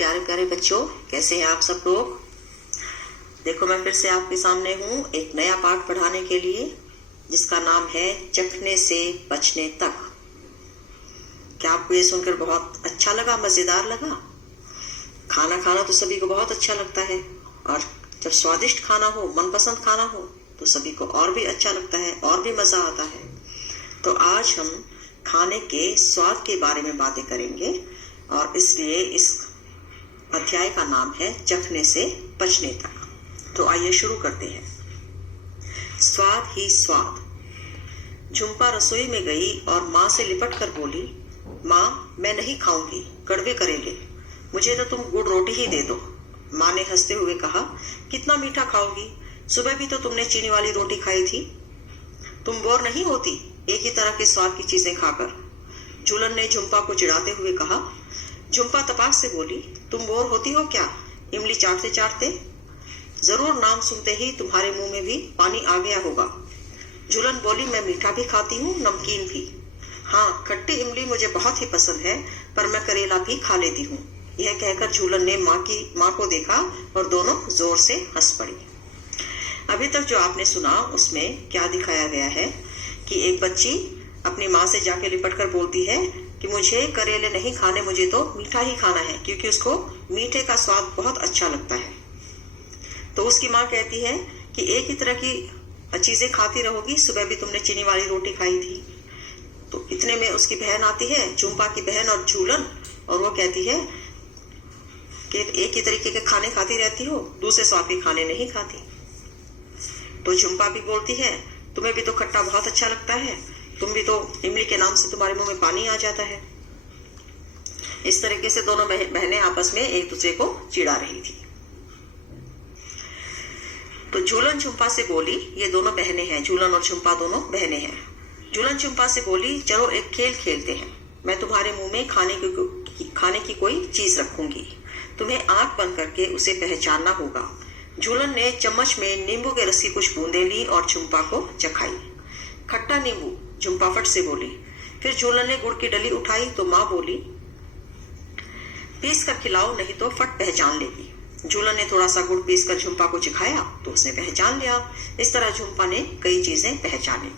प्यारे प्यारे बच्चों, कैसे हैं आप सब लोग। देखो मैं फिर से आपके सामने हूँ एक नया पाठ पढ़ाने के लिए, जिसका नाम है चखने से बचने तक। क्या आपको ये सुनकर बहुत अच्छा लगा, मजेदार लगा? खाना खाना तो सभी को बहुत अच्छा लगता है, और जब स्वादिष्ट खाना हो, मनपसंद खाना हो, तो सभी को और भी अच्छा लगता है, और भी मजा आता है। तो आज हम खाने के स्वाद के बारे में बातें करेंगे, और इसलिए इस अध्याय का नाम है चखने से बचने तक। तो आइए शुरू करते हैं। स्वाद ही स्वाद। झुम्पा रसोई में गई और माँ से लिपट कर बोली, माँ मैं नहीं खाऊंगी कड़वे करेले, मुझे तो तुम गुड़ रोटी ही दे दो। माँ ने हंसते हुए कहा, कितना मीठा खाओगी, सुबह भी तो तुमने चीनी वाली रोटी खाई थी। तुम बोर नहीं होती एक ही तरह के स्वाद की चीजें खाकर? झूलन ने झुम्पा को चिढ़ाते हुए कहा। झुम्पा तपाक से बोली, तुम बोर होती हो क्या इमली चाटते चाटते? जरूर नाम सुनते ही तुम्हारे मुंह में भी पानी आ गया होगा। झूलन बोली, मैं मीठा भी खाती हूँ, नमकीन भी। हाँ, खट्टी इमली मुझे बहुत ही पसंद है, पर मैं करेला भी खा लेती हूँ। यह कहकर झूलन ने माँ को देखा और दोनों जोर से हंस पड़ी। अभी तक जो आपने सुना उसमें क्या दिखाया गया है कि एक बच्ची अपनी माँ से जाके लिपट कर बोलती है कि मुझे करेले नहीं खाने, मुझे तो मीठा ही खाना है, क्योंकि उसको मीठे का स्वाद बहुत अच्छा लगता है। तो उसकी माँ कहती है कि एक ही तरह की चीजें खाती रहोगी, सुबह भी तुमने चीनी वाली रोटी खाई थी। तो इतने में उसकी बहन आती है, झुम्पा की बहन और झूलन, और वो कहती है कि एक ही तरीके के खाने खाती रहती हो, दूसरे स्वाद के खाने नहीं खाती। तो झुम्पा भी बोलती है, तुम्हें भी तो खट्टा बहुत अच्छा लगता है, तुम भी तो इमली के नाम से तुम्हारे मुंह में पानी आ जाता है। इस तरीके से दोनों बहनें आपस में एक दूसरे को चिढ़ा रही थी। तो झूलन झुम्पा से बोली, ये दोनों बहनें हैं, झूलन और झुम्पा दोनों बहनें हैं। झूलन झुम्पा से बोली, चलो एक खेल खेलते हैं, मैं तुम्हारे मुंह में खाने की कोई चीज रखूंगी, तुम्हें आंख बंद करके उसे पहचानना होगा। झूलन ने चम्मच में नींबू के रस की कुछ बूंदें ली और झुम्पा को चखाई। खट्टा नींबू, झुम्पा फट से बोली। फिर झूलन ने गुड़ की डली उठाई तो माँ बोली, पीस कर खिलाओ, नहीं तो फट पहचान लेगी। झूलन ने थोड़ा सा गुड़ पीस कर झुम्पा को चिखाया तो उसने पहचान लिया। इस तरह झुम्पा ने कई चीजें पहचानी।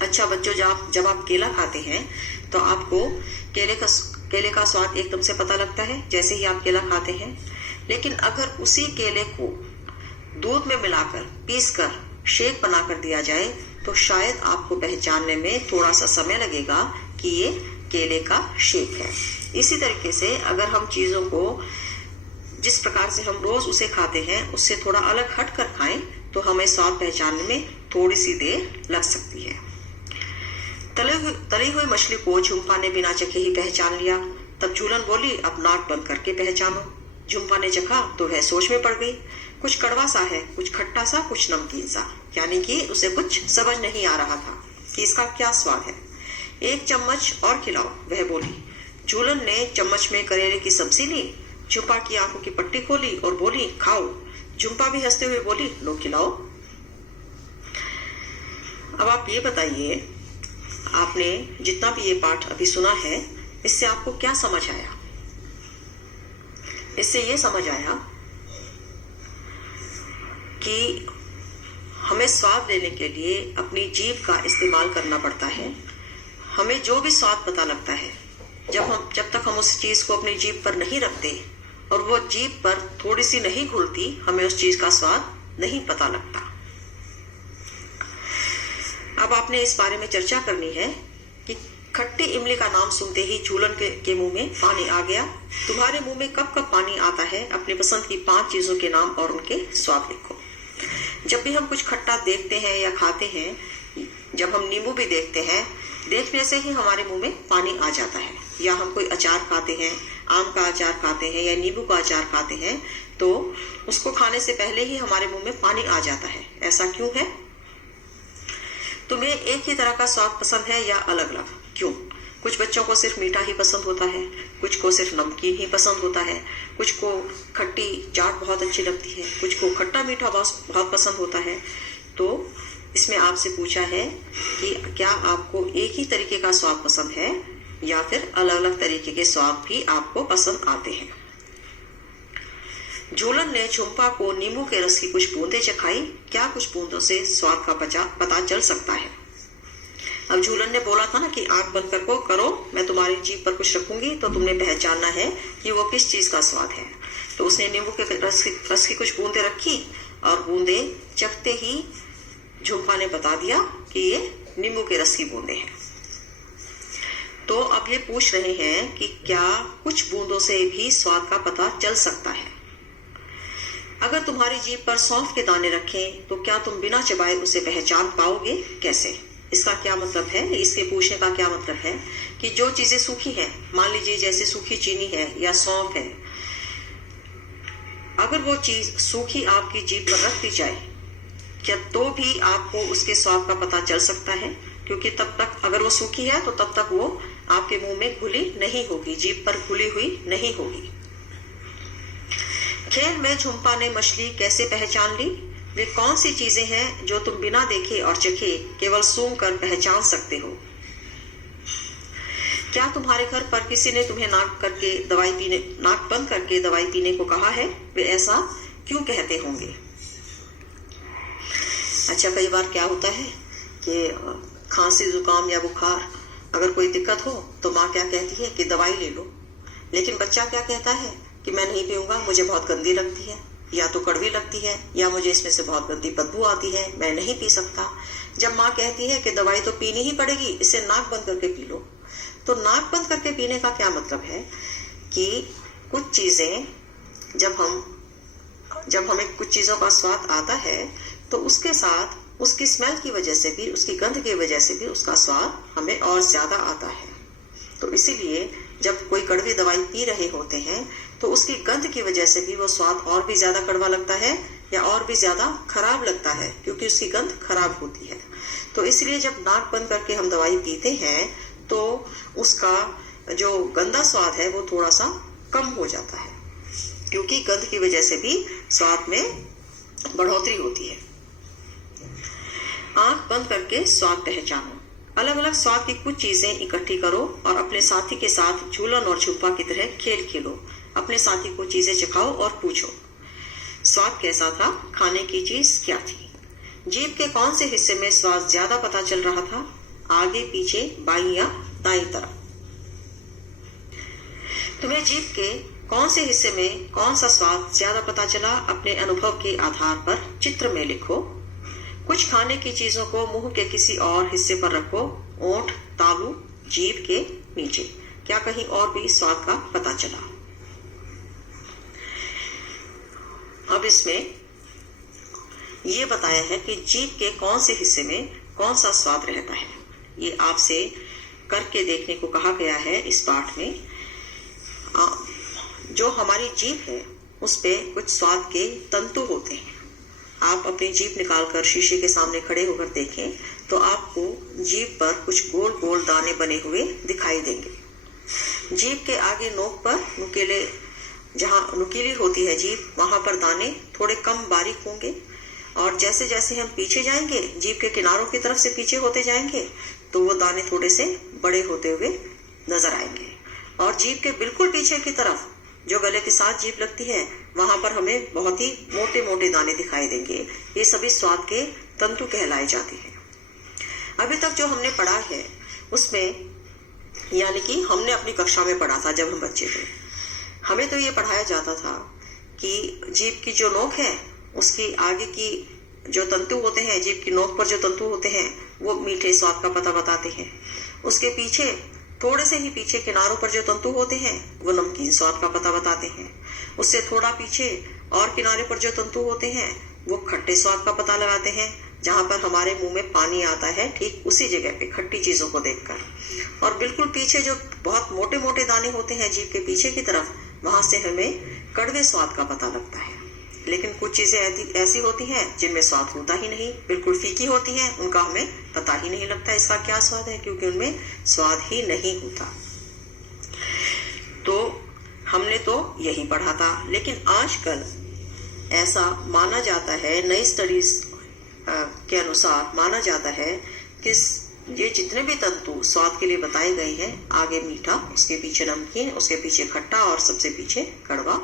अच्छा बच्चों, जब आप केला खाते हैं तो आपको केले का स्वाद एकदम से पता लगता है जैसे ही आप केला खाते हैं। लेकिन अगर उसी केले को दूध में मिलाकर पीसकर शेक बनाकर दिया जाए तो शायद आपको पहचानने में थोड़ा सा समय लगेगा कि ये केले का शेक है। इसी तरीके से अगर हम चीजों को जिस प्रकार से हम रोज उसे खाते हैं उससे थोड़ा अलग हट कर खाएं तो हमें स्वाद पहचानने में थोड़ी सी देर लग सकती है। तली हुई मछली को झुम्पा ने बिना चखे ही पहचान लिया। तब झूलन बोली, अब नाक बंद करके पहचानो। झुम्पा ने चखा तो वह सोच में पड़ गई। कुछ कड़वा सा है, कुछ खट्टा सा, कुछ नमकीन सा, यानी कि उसे कुछ समझ नहीं आ रहा था कि इसका क्या स्वाद है। एक चम्मच और खिलाओ, वह बोली। झूलन ने चम्मच में करेले की सब्जी ली, झुम्पा की आंखों की पट्टी खोली और बोली, खाओ। झुम्पा भी हंसते हुए बोली, लो खिलाओ। अब आप ये बताइए, आपने जितना भी ये पाठ अभी सुना है, इससे आपको क्या समझ आया? इससे ये समझ आया कि हमें स्वाद लेने के लिए अपनी जीभ का इस्तेमाल करना पड़ता है। हमें जो भी स्वाद पता लगता है, जब तक हम उस चीज को अपनी जीभ पर नहीं रखते और वो जीभ पर थोड़ी सी नहीं घुलती, हमें उस चीज का स्वाद नहीं पता लगता। अब आपने इस बारे में चर्चा करनी है कि खट्टी इमली का नाम सुनते ही झूलन के मुंह में पानी आ गया। तुम्हारे मुंह में कब कब पानी आता है? अपनी पसंद की 5 चीजों के नाम और उनके स्वाद लिखो। जब भी हम कुछ खट्टा देखते हैं या खाते हैं, जब हम नींबू भी देखते हैं, देखने से ही हमारे मुंह में पानी आ जाता है। या हम कोई अचार खाते हैं, आम का अचार खाते हैं या नींबू का अचार खाते हैं, तो उसको खाने से पहले ही हमारे मुंह में पानी आ जाता है। ऐसा क्यों है? तुम्हें एक ही तरह का स्वाद पसंद है या अलग अलग? क्यों? कुछ बच्चों को सिर्फ मीठा ही पसंद होता है, कुछ को सिर्फ नमकीन ही पसंद होता है, कुछ को खट्टी चाट बहुत अच्छी लगती है, कुछ को खट्टा मीठा बहुत पसंद होता है। तो इसमें आपसे पूछा है कि क्या आपको एक ही तरीके का स्वाद पसंद है या फिर अलग अलग तरीके के स्वाद भी आपको पसंद आते हैं। झूलन ने झुम्पा को नींबू के रस की कुछ बूंदें चखाई। क्या कुछ बूंदों से स्वाद का पता चल सकता है? अब झूलन ने बोला था ना कि आंख बंद करके करो, मैं तुम्हारी जीभ पर कुछ रखूंगी तो तुमने पहचानना है कि वो किस चीज का स्वाद है। तो उसने नींबू के रस की कुछ बूंदें रखी और बूंदें चखते ही झुम्पा ने बता दिया कि ये नींबू के रस की बूंदें हैं। तो अब ये पूछ रहे हैं कि क्या कुछ बूंदों से भी स्वाद का पता चल सकता है? अगर तुम्हारी जीभ पर सौंफ के दाने रखें तो क्या तुम बिना चबाए उसे पहचान पाओगे? कैसे? इसका क्या मतलब है? इसके पूछने का क्या मतलब है कि जो चीजें सूखी हैं, मान लीजिए जैसे सूखी चीनी है या सौंफ है, अगर वो चीज सूखी आपकी जीभ पर रख दी जाए क्या तो भी आपको उसके स्वाद का पता चल सकता है? क्योंकि तब तक अगर वो सूखी है तो तब तक वो आपके मुंह में घुली नहीं होगी, जीभ पर घुली हुई नहीं होगी। खेल में झुम्पा ने मछली कैसे पहचान ली? वे कौन सी चीजें हैं जो तुम बिना देखे और चखे केवल सूंघ कर पहचान सकते हो? क्या तुम्हारे घर पर किसी ने तुम्हें नाक बंद करके दवाई पीने को कहा है? वे ऐसा क्यों कहते होंगे? अच्छा, कई बार क्या होता है कि खांसी, जुकाम या बुखार अगर कोई दिक्कत हो तो माँ क्या कहती है कि दवाई ले लो, लेकिन बच्चा क्या कहता है कि मैं नहीं पीऊंगा, मुझे बहुत गंदी लगती है, या तो कड़वी लगती है, या मुझे इसमें से बहुत गंदी बदबू आती है, मैं नहीं पी सकता। जब माँ कहती है कि दवाई तो पीनी ही पड़ेगी, इसे नाक बंद करके पी लो, तो नाक बंद करके पीने का क्या मतलब है कि कुछ चीजें जब हमें कुछ चीजों का स्वाद आता है तो उसके साथ उसकी स्मेल की वजह से भी, उसकी गंध की वजह से भी उसका स्वाद हमें और ज्यादा आता है। तो इसीलिए जब कोई कड़वी दवाई पी रहे होते हैं तो उसकी गंध की वजह से भी वो स्वाद और भी ज्यादा कड़वा लगता है या और भी ज्यादा खराब लगता है, क्योंकि उसकी गंध खराब होती है। तो इसलिए जब नाक बंद करके हम दवाई पीते हैं तो उसका जो गंदा स्वाद है वो थोड़ा सा कम हो जाता है, क्योंकि गंध की वजह से भी स्वाद में बढ़ोतरी होती है। आंख बंद करके स्वाद पहचानो। अलग अलग स्वाद की कुछ चीजें इकट्ठी करो और अपने साथी के साथ झूलन और झुम्पा की तरह खेल खेलो। अपने साथी को चीजें चखाओ और पूछो, स्वाद कैसा था? खाने की चीज क्या थी? जीभ के कौन से हिस्से में स्वाद ज्यादा पता चल रहा था? आगे, पीछे, बाईं या दाईं तरफ? तुम्हें जीभ के कौन से हिस्से में कौन सा स्वाद ज्यादा पता चला? अपने अनुभव के आधार पर चित्र में लिखो। कुछ खाने की चीजों को मुंह के किसी और हिस्से पर रखो, ओंठ, तालू, जीभ के नीचे। क्या कहीं और भी स्वाद का पता चला? अब इसमें ये बताया है कि जीभ के कौन से हिस्से में कौन सा स्वाद रहता है। ये आपसे करके देखने को कहा गया है इस पाठ में। जो हमारी जीभ है उस पे कुछ स्वाद के तंतु होते हैं। आप अपनी जीभ निकालकर शीशे के सामने खड़े होकर देखें तो आपको जीभ पर कुछ गोल गोल दाने बने हुए दिखाई देंगे। जीभ के आगे नोक पर जहाँ नुकीली होती है जीभ, वहां पर दाने थोड़े कम बारीक होंगे, और जैसे जैसे हम पीछे जाएंगे, जीभ के किनारों की तरफ से पीछे होते जाएंगे, तो वो दाने थोड़े से बड़े होते हुए नजर आएंगे। और जीभ के बिल्कुल पीछे की तरफ जो गले के साथ जीभ लगती है, वहां पर हमें बहुत ही मोटे मोटे दाने दिखाई देंगे। ये सभी स्वाद के तंतु कहलाए जाते हैं। अभी तक जो हमने पढ़ा है उसमें, यानी कि हमने अपनी कक्षा में पढ़ा था जब हम बच्चे थे, हमें तो ये पढ़ाया जाता था कि जीभ की जो नोक है उसकी आगे की जो तंतु होते हैं, जीभ की नोक पर जो तंतु होते हैं वो मीठे स्वाद का पता बताते हैं। उसके पीछे, थोड़े से ही पीछे किनारों पर जो तंतु होते हैं वो नमकीन स्वाद का पता बताते हैं। उससे थोड़ा पीछे और किनारे पर जो तंतु होते हैं वो खट्टे स्वाद का पता लगाते हैं। जहां पर हमारे मुंह में पानी आता है, ठीक उसी जगह पे खट्टी चीजों को देखकर। और बिल्कुल पीछे जो बहुत मोटे मोटे दाने होते हैं जीभ के पीछे की तरफ, वहां से हमें कड़वे स्वाद का पता लगता है। लेकिन कुछ चीजें ऐसी होती हैं जिनमें स्वाद होता ही नहीं, बिल्कुल फीकी होती हैं, उनका हमें पता ही नहीं लगता इसका क्या स्वाद है, क्योंकि उनमें स्वाद ही नहीं होता। तो हमने तो यही पढ़ा था। लेकिन आजकल ऐसा माना जाता है, नई स्टडीज के अनुसार माना जाता है कि ये जितने भी तंतु स्वाद के लिए बताए गए हैं, आगे मीठा, उसके पीछे नमकीन, उसके पीछे खट्टा और सबसे पीछे कड़वा,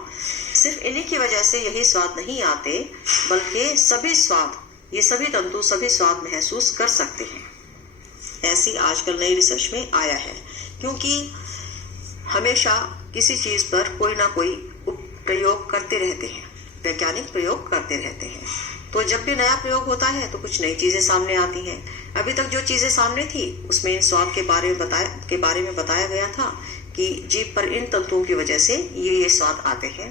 सिर्फ इन्हीं की वजह से यही स्वाद नहीं आते, बल्कि सभी स्वाद, ये सभी तंतु सभी स्वाद महसूस कर सकते हैं। ऐसी आजकल नई रिसर्च में आया है, क्योंकि हमेशा किसी चीज पर कोई ना कोई प्रयोग करते रहते हैं, वैज्ञानिक प्रयोग करते रहते हैं। तो जब भी नया प्रयोग होता है तो कुछ नई चीजें सामने आती हैं। अभी तक जो चीजें सामने थी उसमें इन स्वाद के बारे में बताया गया था कि जीभ पर इन तंतुओं की वजह से ये स्वाद आते हैं।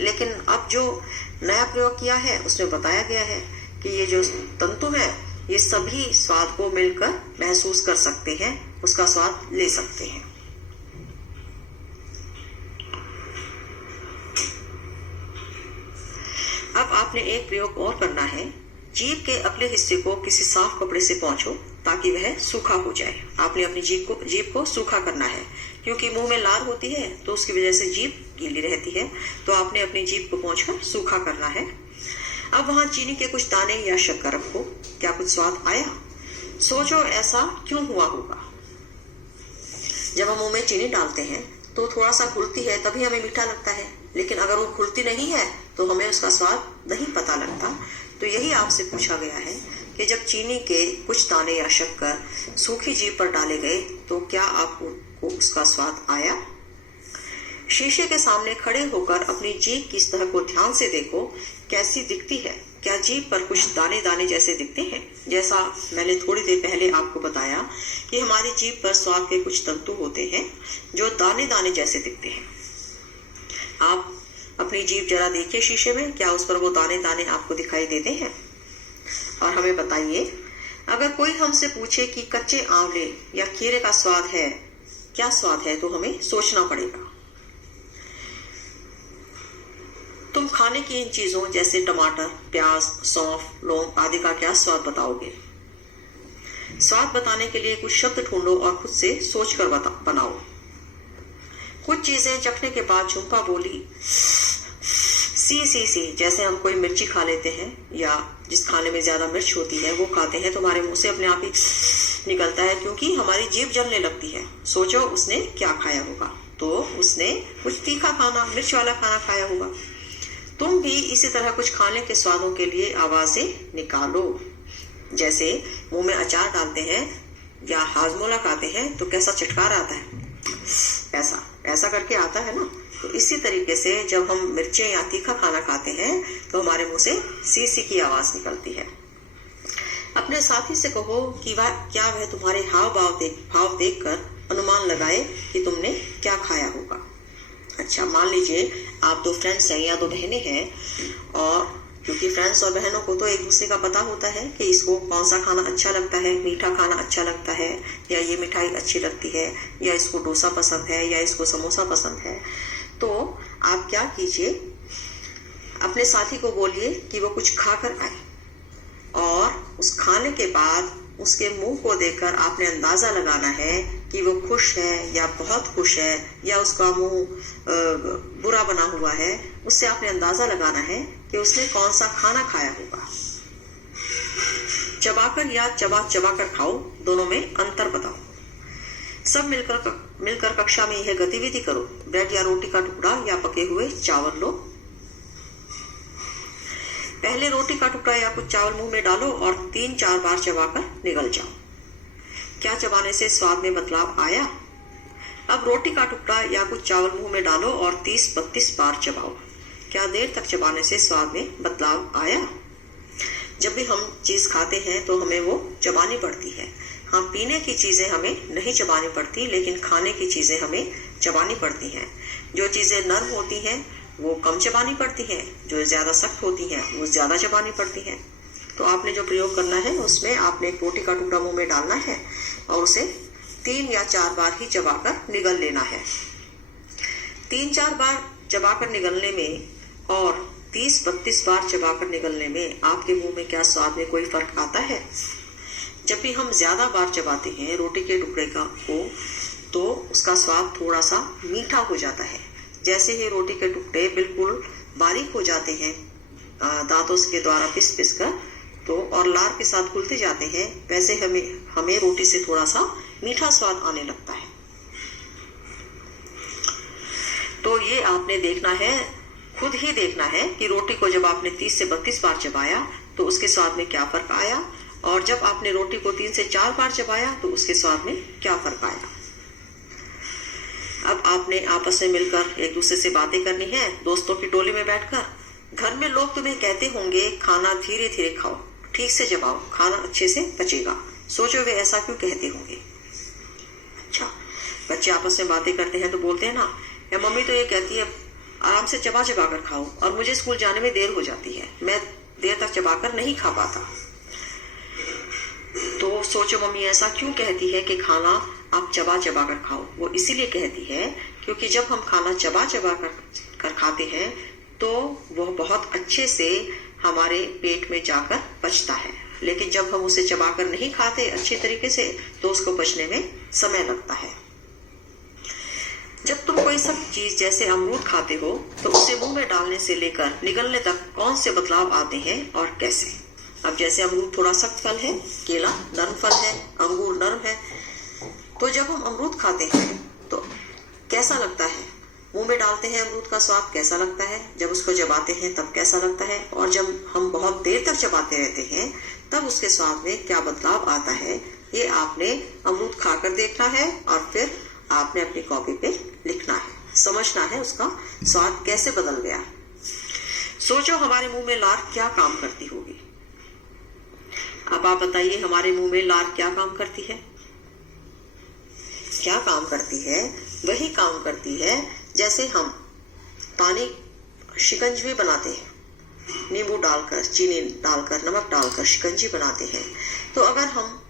लेकिन अब जो नया प्रयोग किया है उसमें बताया गया है कि ये जो तंतु है ये सभी स्वाद को मिलकर महसूस कर सकते हैं, उसका स्वाद ले सकते हैं। अब आपने एक प्रयोग और करना है। जीभ के अगले हिस्से को किसी साफ कपड़े से पोंछो ताकि वह सूखा हो जाए। आपने अपनी जीभ को सूखा करना है, क्योंकि मुंह में लार होती है तो उसकी वजह से जीभ गीली रहती है। तो आपने अपनी जीभ को पोंछकर सूखा करना है। अब वहां चीनी के कुछ दाने या शक्कर रखो। क्या कुछ स्वाद आया? सोचो ऐसा क्यों हुआ होगा। जब हम मुंह में चीनी डालते हैं तो थोड़ा सा घुलती है, तभी हमें मीठा लगता है, लेकिन अगर वो घुलती नहीं है तो हमें उसका स्वाद नहीं पता लगता। तो यही आपसे पूछा गया है कि जब चीनी के कुछ दाने या शक्कर सूखी जीभ पर डाले गए तो क्या आपको उसका स्वाद आया? शीशे के सामने खड़े होकर अपनी जीभ की सतह को ध्यान से देखो, कैसी दिखती है। क्या जीभ पर कुछ दाने दाने जैसे दिखते हैं? जैसा मैंने थोड़ी देर पहले आपको बताया कि हमारी जीभ पर स्वाद के कुछ तंतु होते हैं जो दाने दाने जैसे दिखते हैं। आप अपनी जीभ जरा देखिए शीशे में, क्या उस पर वो दाने दाने आपको दिखाई देते हैं? और हमें बताइए, अगर कोई हमसे पूछे कि कच्चे आंवले या खीरे का स्वाद है, क्या स्वाद है, तो हमें सोचना पड़ेगा। तुम खाने की इन चीजों जैसे टमाटर, प्याज, सौंफ, लौंग आदि का क्या स्वाद बताओगे? स्वाद बताने के लिए कुछ शब्द ढूंढो और खुद से सोचकर बनाओ। कुछ चीजें चखने के बाद झुम्पा बोली सी, जैसे हम कोई मिर्ची खा लेते हैं या जिस खाने में ज्यादा मिर्च होती है वो खाते हैं तो हमारे मुंह से अपने आप ही निकलता है, क्योंकि हमारी जीभ जलने लगती है। सोचो उसने क्या खाया होगा, तो उसने कुछ तीखा खाना, मिर्च वाला खाना खाया होगा। तुम भी इसी तरह कुछ खाने के स्वादों के लिए आवाजें निकालो। जैसे मुंह में अचार डालते हैं या हाजमोला खाते हैं तो कैसा चटकार आता है, ऐसा करके आता है ना। तो इसी तरीके से जब हम मिर्चें या तीखा खाना खाते हैं तो हमारे मुंह से सी की आवाज निकलती है। अपने साथी से कहो कि क्या वह तुम्हारे भाव देखकर अनुमान लगाए कि तुमने क्या खाया होगा। अच्छा, मान लीजिए आप दो फ्रेंड्स हैं या दो बहनें हैं, और क्योंकि फ्रेंड्स और बहनों को तो एक दूसरे का पता होता है कि इसको कौन सा खाना अच्छा लगता है, मीठा खाना अच्छा लगता है या ये मिठाई अच्छी लगती है, या इसको डोसा पसंद है या इसको समोसा पसंद है। तो आप क्या कीजिए, अपने साथी को बोलिए कि वो कुछ खाकर आए, और उस खाने के बाद उसके मुंह को देखकर आपने अंदाजा लगाना है कि वो खुश है या बहुत खुश है या उसका मुंह बुरा बना हुआ है। उससे आपने अंदाजा लगाना है कि उसने कौन सा खाना खाया होगा। चबाकर या चबा कर खाओ, दोनों में अंतर बताओ। सब मिलकर कक्षा में यह गतिविधि करो। ब्रेड या रोटी का टुकड़ा या पके हुए चावल लो। पहले रोटी का टुकड़ा या कुछ चावल मुंह में डालो और 3-4 बार चबाकर निगल जाओ। क्या चबाने से स्वाद में बदलाव आया? अब रोटी का टुकड़ा या कुछ चावल मुंह में डालो और 30-32 बार चबाओ। क्या देर तक चबाने से स्वाद में बदलाव आया? जब भी हम चीज खाते हैं तो हमें वो चबानी पड़ती है। हाँ, पीने की चीजें हमें नहीं चबानी पड़ती, लेकिन खाने की चीजें हमें चबानी पड़ती हैं। जो चीजें नर्म होती हैं वो कम चबानी पड़ती हैं, जो ज्यादा सख्त होती हैं वो ज्यादा चबानी पड़ती हैं। तो आपने जो प्रयोग करना है उसमें आपने एक रोटी का टुकड़ा मुंह में डालना है और उसे 3 या 4 बार ही चबाकर निगल लेना है। 3-4 बार चबाकर निगलने में और 30-32 बार चबाकर निगलने में आपके मुंह में क्या स्वाद में कोई फर्क आता है? जब भी हम ज्यादा बार चबाते हैं रोटी के टुकड़े को, तो उसका स्वाद थोड़ा सा मीठा हो जाता है। जैसे ही रोटी के टुकड़े बिल्कुल बारीक हो जाते हैं दांतों के द्वारा पिस कर, तो और लार के साथ घुलते जाते हैं, वैसे हमें रोटी से थोड़ा सा मीठा स्वाद आने लगता है। तो ये आपने देखना है, खुद ही देखना है कि रोटी को जब आपने 30 से 32 बार चबाया तो उसके स्वाद में क्या फर्क आया, और जब आपने रोटी को 3 से 4 बार चबाया तो उसके स्वाद में क्या फर्क आया। अब आपने आपस में मिलकर एक दूसरे से बातें करनी है, दोस्तों की टोली में बैठकर। घर में लोग तुम्हें कहते होंगे खाना धीरे धीरे खाओ, ठीक से चबाओ, खाना अच्छे से पचेगा। सोचो वे ऐसा क्यों कहते होंगे। अच्छा, बच्चे आपस में बातें करते हैं तो बोलते हैं ना, या मम्मी तो ये कहती है आराम से चबा चबा कर खाओ, और मुझे स्कूल जाने में देर हो जाती है, मैं देर तक चबाकर नहीं खा पाता। तो सोचो मम्मी ऐसा क्यों कहती है कि खाना आप चबा चबा कर खाओ। वो इसीलिए कहती है क्योंकि जब हम खाना चबा चबा कर खाते हैं तो वह बहुत अच्छे से हमारे पेट में जाकर पचता है, लेकिन जब हम उसे चबाकर नहीं खाते अच्छे तरीके से तो उसको पचने में समय लगता है। जब तुम कोई सब चीज जैसे अमरूद खाते हो तो उसे मुंह में डालने से लेकर निगलने तक कौन से बदलाव आते हैं और कैसे। अब जैसे अमरूद थोड़ा सख्त फल है, केला नरम फल है, अंगूर नरम है, तो जब हम अमरूद खाते हैं तो कैसा लगता है, मुंह में डालते हैं अमरूद का स्वाद कैसा लगता है, जब उसको चबाते हैं तब कैसा लगता है, और जब हम बहुत देर तक चबाते रहते हैं तब उसके स्वाद में क्या बदलाव आता है, ये आपने अमरूद खाकर देखना है और फिर आपने अपनी कॉपी पे लिखना है, समझना है उसका स्वाद कैसे बदल गया। सोचो हमारे मुंह में लार क्या काम करती होगी। अब आप बताइए हमारे मुंह में लार क्या काम करती है। क्या काम करती है, वही काम करती है जैसे हम पानी शिकंजी बनाते हैं, नींबू डालकर, चीनी डालकर, नमक डालकर शिकंजी बनाते हैं। तो अगर हम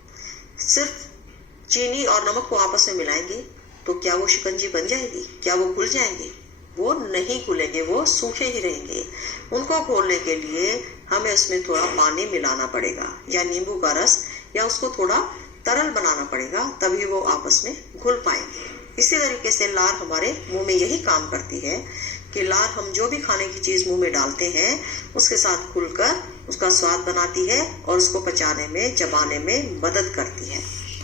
सिर्फ चीनी और नमक को आपस में मिलाएंगे तो क्या वो शिकंजी बन जाएगी, क्या वो घुल जाएंगे? वो नहीं घुलेंगे, वो सूखे ही रहेंगे। उनको घोलने के लिए हमें उसमें थोड़ा पानी मिलाना पड़ेगा या नींबू का रस, या उसको थोड़ा तरल बनाना पड़ेगा, तभी वो आपस में घुल पाएंगे। इसी तरीके से लार हमारे मुंह में यही काम करती है कि लार हम जो भी खाने की चीज मुंह में डालते हैं उसके साथ घुलकर उसका स्वाद बनाती है और उसको पचाने में, चबाने में मदद करती है।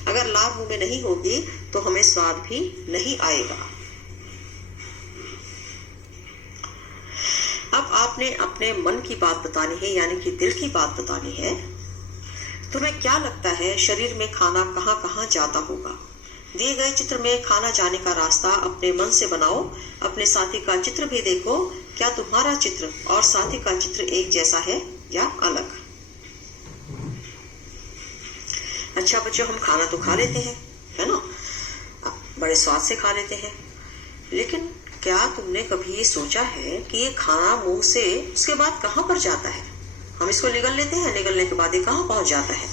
अगर लार मुंह में नहीं होगी तो हमें स्वाद भी नहीं आएगा। अब आपने अपने मन की बात बतानी है, यानी कि दिल की बात बतानी है। तुम्हें क्या लगता है शरीर में खाना कहाँ कहाँ जाता होगा। दिए गए चित्र में खाना जाने का रास्ता अपने मन से बनाओ। अपने साथी का चित्र भी देखो, क्या तुम्हारा चित्र और साथी का चित्र एक जैसा है या अलग। अच्छा बच्चों, हम खाना तो खा लेते हैं, है ना, बड़े स्वाद से खा लेते हैं, लेकिन क्या तुमने कभी ये सोचा है कि ये खाना मुंह से उसके बाद कहाँ पर जाता है। हम इसको निगल लेते हैं, निगलने के बाद ये कहाँ पहुंच जाता है।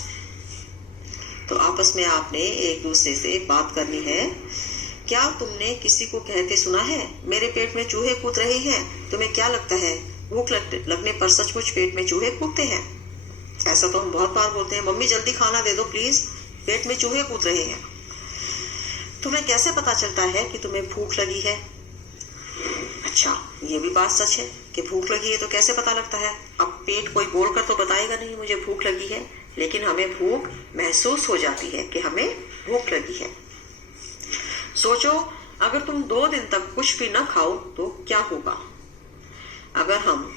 तो आपस में आपने एक दूसरे से बात करनी है। क्या तुमने किसी को कहते सुना है, मेरे पेट में चूहे कूद रहे हैं। तुम्हें क्या लगता है, भूख लगने पर सचमुच पेट में चूहे कूदते हैं? ऐसा तो हम बहुत बार बोलते हैं, मम्मी जल्दी खाना दे दो प्लीज, पेट में चूहे कूद रहे हैं। तुम्हें कैसे पता चलता है कि तुम्हें भूख लगी है। अच्छा, ये भी बात सच है कि भूख लगी है तो कैसे पता लगता है। अब पेट कोई बोलकर तो बताएगा नहीं मुझे भूख लगी है, लेकिन हमें भूख महसूस हो जाती है कि हमें भूख लगी है। सोचो अगर तुम 2 दिन तक कुछ भी न खाओ तो क्या होगा। अगर हम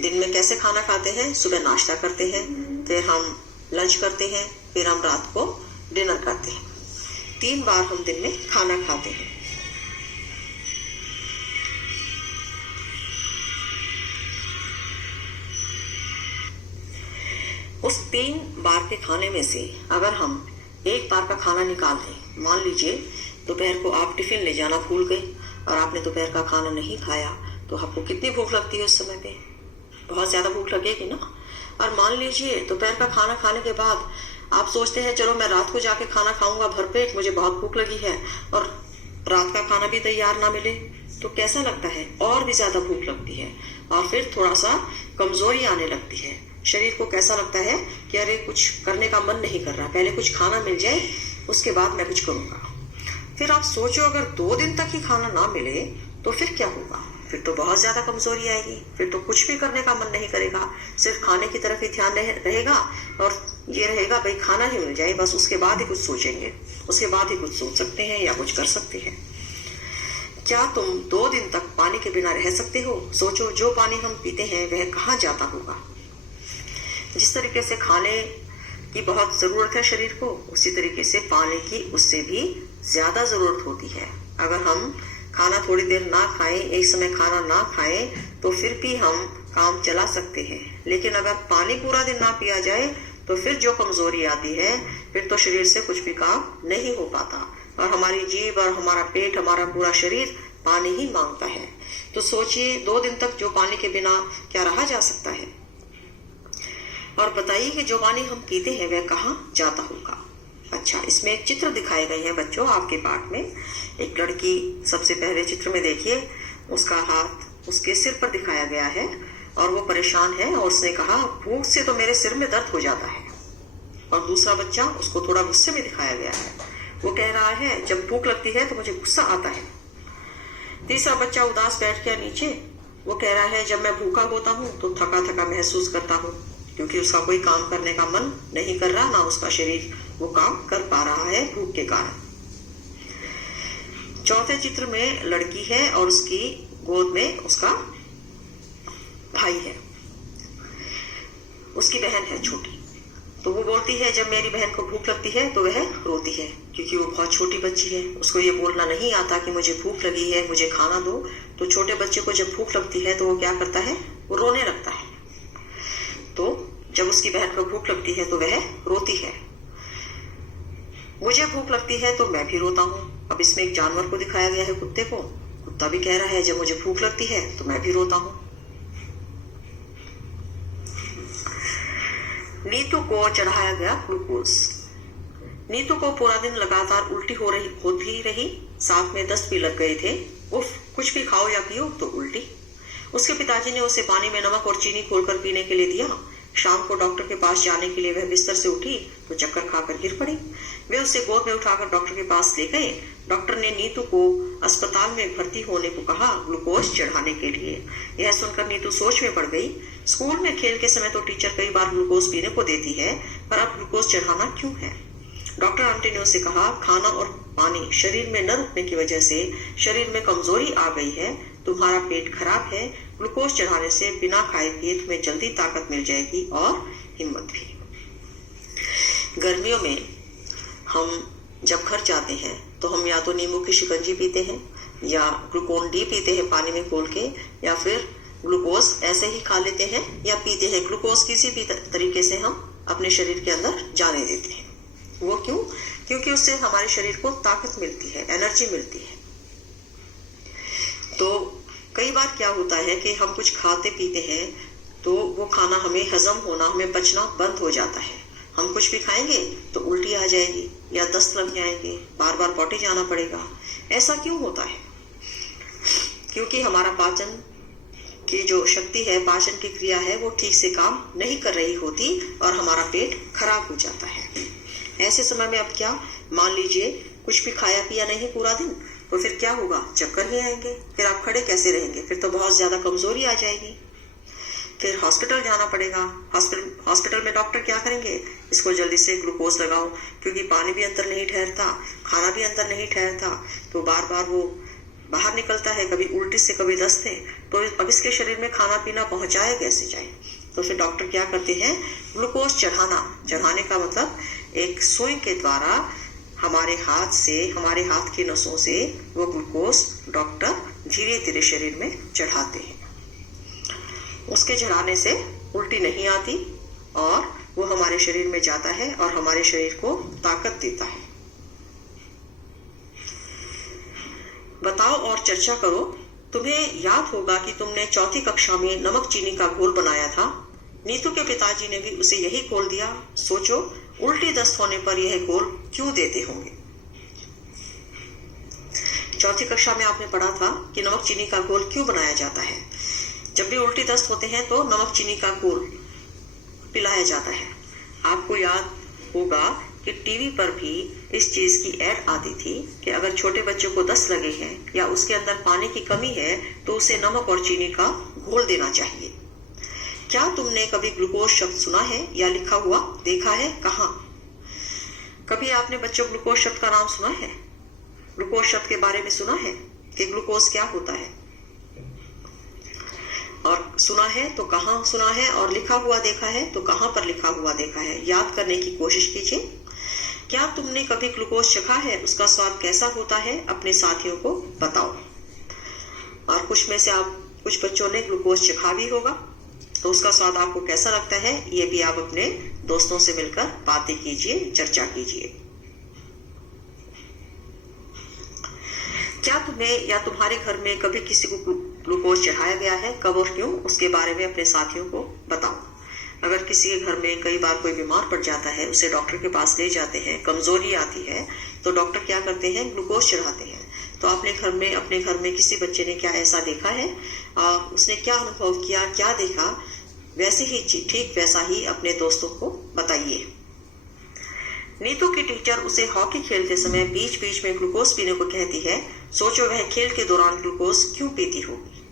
दिन में कैसे खाना खाते हैं, सुबह नाश्ता करते हैं, फिर हम लंच करते हैं, फिर हम रात को डिनर करते हैं। 3 बार हम दिन में खाना खाते हैं। उस 3 बार के खाने में से अगर हम 1 बार का खाना निकाल दें, मान लीजिए दोपहर को आप टिफिन ले जाना भूल गए और आपने दोपहर का खाना नहीं खाया, तो आपको कितनी भूख लगती है उस समय पे, बहुत ज्यादा भूख लगेगी ना। और मान लीजिए दोपहर का खाना खाने के बाद आप सोचते हैं चलो मैं रात को जाके खाना खाऊंगा भरपेट, मुझे बहुत भूख लगी है, और रात का खाना भी तैयार ना मिले तो कैसा लगता है, और भी ज्यादा भूख लगती है और फिर थोड़ा सा कमजोरी आने लगती है। शरीर को कैसा लगता है कि अरे कुछ करने का मन नहीं कर रहा, पहले कुछ खाना मिल जाए उसके बाद मैं कुछ करूंगा। फिर आप सोचो अगर 2 दिन तक ही खाना ना मिले तो फिर क्या होगा? फिर तो बहुत ज्यादा कमजोरी आएगी, फिर तो कुछ भी करने का मन नहीं करेगा, सिर्फ खाने की तरफ ही ध्यान रहेगा और ये रहेगा भाई खाना ही मिल जाए बस, उसके बाद ही कुछ सोचेंगे, उसके बाद ही कुछ सोच सकते हैं या कुछ कर सकते हैं। क्या तुम 2 दिन तक पानी के बिना रह सकते हो? सोचो, जो पानी हम पीते हैं वह कहाँ जाता होगा। जिस तरीके से खाने की बहुत जरूरत है शरीर को, उसी तरीके से पानी की उससे भी ज्यादा जरूरत होती है। अगर हम खाना थोड़ी देर ना खाएं, एक समय खाना ना खाएं, तो फिर भी हम काम चला सकते हैं, लेकिन अगर पानी पूरा दिन ना पिया जाए तो फिर जो कमजोरी आती है, फिर तो शरीर से कुछ भी काम नहीं हो पाता और हमारी जीभ और हमारा पेट, हमारा पूरा शरीर पानी ही मांगता है। तो सोचिए, 2 दिन तक जो पानी के बिना क्या रहा जा सकता है? और बताइए कि जो पानी हम पीते हैं वह कहाँ जाता होगा। अच्छा, इसमें एक चित्र दिखाए गए हैं बच्चों आपके पाठ में। एक लड़की, सबसे पहले चित्र में देखिए, उसका हाथ उसके सिर पर दिखाया गया है और वो परेशान है और उसने कहा, भूख से तो मेरे सिर में दर्द हो जाता है। और दूसरा बच्चा, उसको थोड़ा गुस्से में दिखाया गया है, वो कह रहा है, जब भूख लगती है तो मुझे गुस्सा आता है। तीसरा बच्चा उदास बैठ गया नीचे, वो कह रहा है, जब मैं भूखा होता हूँ तो थका थका महसूस करता हूँ, क्योंकि उसका कोई काम करने का मन नहीं कर रहा, ना उसका शरीर वो काम कर पा रहा है भूख के कारण। चौथे चित्र में लड़की है और उसकी गोद में उसका भाई है, उसकी बहन है छोटी। तो वो बोलती है, जब मेरी बहन को भूख लगती है तो वह रोती है, क्योंकि वो बहुत छोटी बच्ची है, उसको ये बोलना नहीं आता कि मुझे भूख लगी है, मुझे खाना दो। तो छोटे बच्चे को जब भूख लगती है तो वो क्या करता है? वो रोने लगता है। तो जब उसकी बहन को भूख लगती है तो वह रोती है। मुझे भूख लगती है तो मैं भी रोता हूँ। अब इसमें एक जानवर को दिखाया गया है, कुत्ते को। कुत्ता भी कह रहा है, जब मुझे भूख लगती है तो मैं भी रोता हूँ। नीतू को चढ़ाया गया ग्लूकोज। नीतू को पूरा दिन लगातार उल्टी होती रही, साथ में दस्त भी लग गए थे। उफ, कुछ भी खाओ या पियो तो उल्टी। उसके पिताजी ने उसे पानी में नमक और चीनी घोलकर पीने के लिए दिया। शाम को डॉक्टर के पास जाने के लिए वह बिस्तर से उठी तो चक्कर खाकर गिर पड़ी। वे उसे गोद में उठाकर डॉक्टर के पास ले गए। डॉक्टर ने नीतू को अस्पताल में भर्ती होने को कहा, ग्लूकोज चढ़ाने के लिए। यह सुनकर नीतू सोच में पड़ गई। स्कूल में खेल के समय तो टीचर कई बार ग्लूकोज पीने को देती है, पर अब ग्लूकोज चढ़ाना क्यों है? डॉक्टर आंटी ने उसे कहा, खाना और पानी शरीर में न रुकने की वजह से शरीर में कमजोरी आ गई है, तुम्हारा पेट खराब है, ग्लूकोज चढ़ाने से बिना खाए पिए तुम्हें जल्दी ताकत मिल जाएगी और हिम्मत भी। गर्मियों में हम जब घर जाते हैं तो हम या तो नींबू की शिकंजी पीते हैं या ग्लूकोन डी पीते हैं पानी में घोल के, या फिर ग्लूकोज ऐसे ही खा लेते हैं या पीते हैं। ग्लूकोज किसी भी तरीके से हम अपने शरीर के अंदर जाने देते हैं। वो क्यों? क्योंकि उससे हमारे शरीर को ताकत मिलती है, एनर्जी मिलती है। तो कई बार क्या होता है कि हम कुछ खाते पीते हैं तो वो खाना हमें हजम होना, हमें पचना बंद हो जाता है। हम कुछ भी खाएंगे तो उल्टी आ जाएगी या दस्त लग जाएंगे, बार बार पॉटी जाना पड़ेगा। ऐसा क्यों होता है? क्योंकि हमारा पाचन की जो शक्ति है, पाचन की क्रिया है, वो ठीक से काम नहीं कर रही होती और हमारा पेट खराब हो जाता है। ऐसे समय में अब क्या, मान लीजिए कुछ भी खाया पिया नहीं पूरा दिन, तो फिर क्या होगा? चक्कर ही आएंगे, फिर आप खड़े कैसे रहेंगे? फिर तो बहुत ज्यादा कमजोरी आ जाएगी, फिर हॉस्पिटल जाना पड़ेगा। हॉस्पिटल में डॉक्टर क्या करेंगे? इसको जल्दी से ग्लूकोज लगाओ, क्योंकि पानी भी अंदर नहीं ठहरता, खाना भी अंदर नहीं ठहरता, तो बार बार वो बाहर निकलता है, कभी उल्टी से कभी दस्त है। तो अब इसके शरीर में खाना पीना पहुंचाया कैसे जाए? तो फिर डॉक्टर क्या करते हैं? ग्लूकोज चढ़ाने का मतलब एक सुई के द्वारा हमारे हाथ की नसों से वो ग्लूकोज डॉक्टर धीरे धीरे शरीर में चढ़ाते हैं। उसके चढ़ाने से उल्टी नहीं आती और वो हमारे शरीर में जाता है और हमारे शरीर को ताकत देता है। बताओ और चर्चा करो। तुम्हें याद होगा कि तुमने 4th कक्षा में नमक चीनी का घोल बनाया था। नीतू के पिताजी ने भी उसे यही घोल दिया। सोचो, उल्टी दस्त होने पर यह घोल क्यों देते होंगे? 4th कक्षा में आपने पढ़ा था कि नमक चीनी का घोल क्यों बनाया जाता है। जब भी उल्टी दस्त होते हैं तो नमक चीनी का घोल पिलाया जाता है। आपको याद होगा कि टीवी पर भी इस चीज की ऐड आती थी कि अगर छोटे बच्चों को दस्त लगे हैं या उसके अंदर पानी की कमी है तो उसे नमक और चीनी का घोल देना चाहिए। क्या तुमने कभी ग्लूकोज शब्द सुना है या लिखा हुआ देखा है? कहाँ? कभी आपने बच्चों ग्लूकोज शब्द का नाम सुना है? ग्लूकोज शब्द के बारे में सुना है कि ग्लूकोज क्या होता है? और सुना है तो कहाँ सुना है, और लिखा हुआ देखा है तो कहाँ पर लिखा हुआ देखा है? याद करने की कोशिश कीजिए। क्या तुमने कभी ग्लूकोज चखा है? उसका स्वाद कैसा होता है? अपने साथियों को बताओ। और कुछ में से आप कुछ बच्चों ने ग्लूकोज चखा भी होगा, तो उसका स्वाद आपको कैसा लगता है ये भी आप अपने दोस्तों से मिलकर बातें कीजिए, चर्चा कीजिए। क्या तुम्हें या तुम्हारे घर में कभी किसी को ग्लूकोज चढ़ाया गया है? कब और क्यों? उसके बारे में अपने साथियों को बताओ। अगर किसी के घर में कई बार कोई बीमार पड़ जाता है, उसे डॉक्टर के पास ले जाते हैं, कमजोरी आती है, तो डॉक्टर क्या करते हैं? ग्लूकोज चढ़ाते हैं। तो अपने घर में किसी बच्चे ने क्या ऐसा देखा है? उसने क्या अनुभव किया, क्या देखा, वैसे ही ठीक वैसा ही अपने दोस्तों को बताइए। नीतू की टीचर उसे हॉकी खेलते समय बीच बीच में ग्लूकोज पीने को कहती है। सोचो वह खेल के दौरान ग्लूकोज क्यों पीती होगी।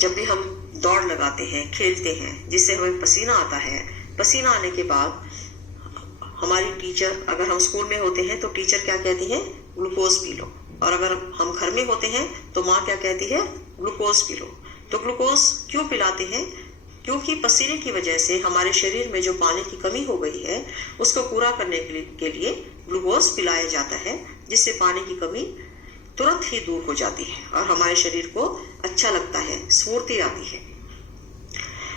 जब भी हम दौड़ लगाते हैं, खेलते हैं, जिससे हमें पसीना आता है, पसीना आने के बाद हमारी टीचर, अगर हम स्कूल में होते हैं तो टीचर क्या कहती है? Glucose P low. और अगर हम घर में होते हैं तो माँ क्या कहती है? Glucose P low. तो ग्लूकोज क्यों पिलाते हैं? क्योंकि पसीने की वजह से हमारे शरीर में जो पानी की कमी हो गई है उसको पूरा करने के लिए ग्लूकोज पिलाया जाता है, जिससे पानी की कमी तुरंत ही दूर हो जाती है और हमारे शरीर को अच्छा लगता है, स्फूर्ति आती है।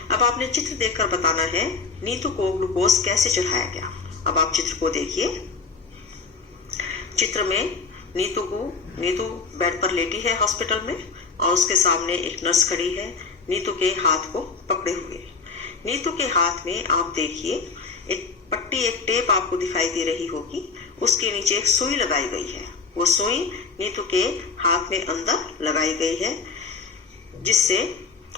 अब आपने चित्र देखकर बताना है नीतू को ग्लूकोज कैसे चढ़ाया गया। अब आप चित्र को देखिए। चित्र में नीतू बेड पर लेटी है हॉस्पिटल में, और उसके सामने एक नर्स खड़ी है नीतू के हाथ को पकड़े हुए। नीतू के हाथ में आप देखिए एक पट्टी, एक टेप आपको दिखाई दे रही होगी, उसके नीचे एक सुई लगाई गई है। वो सुई नीतू के हाथ में अंदर लगाई गई है, जिससे,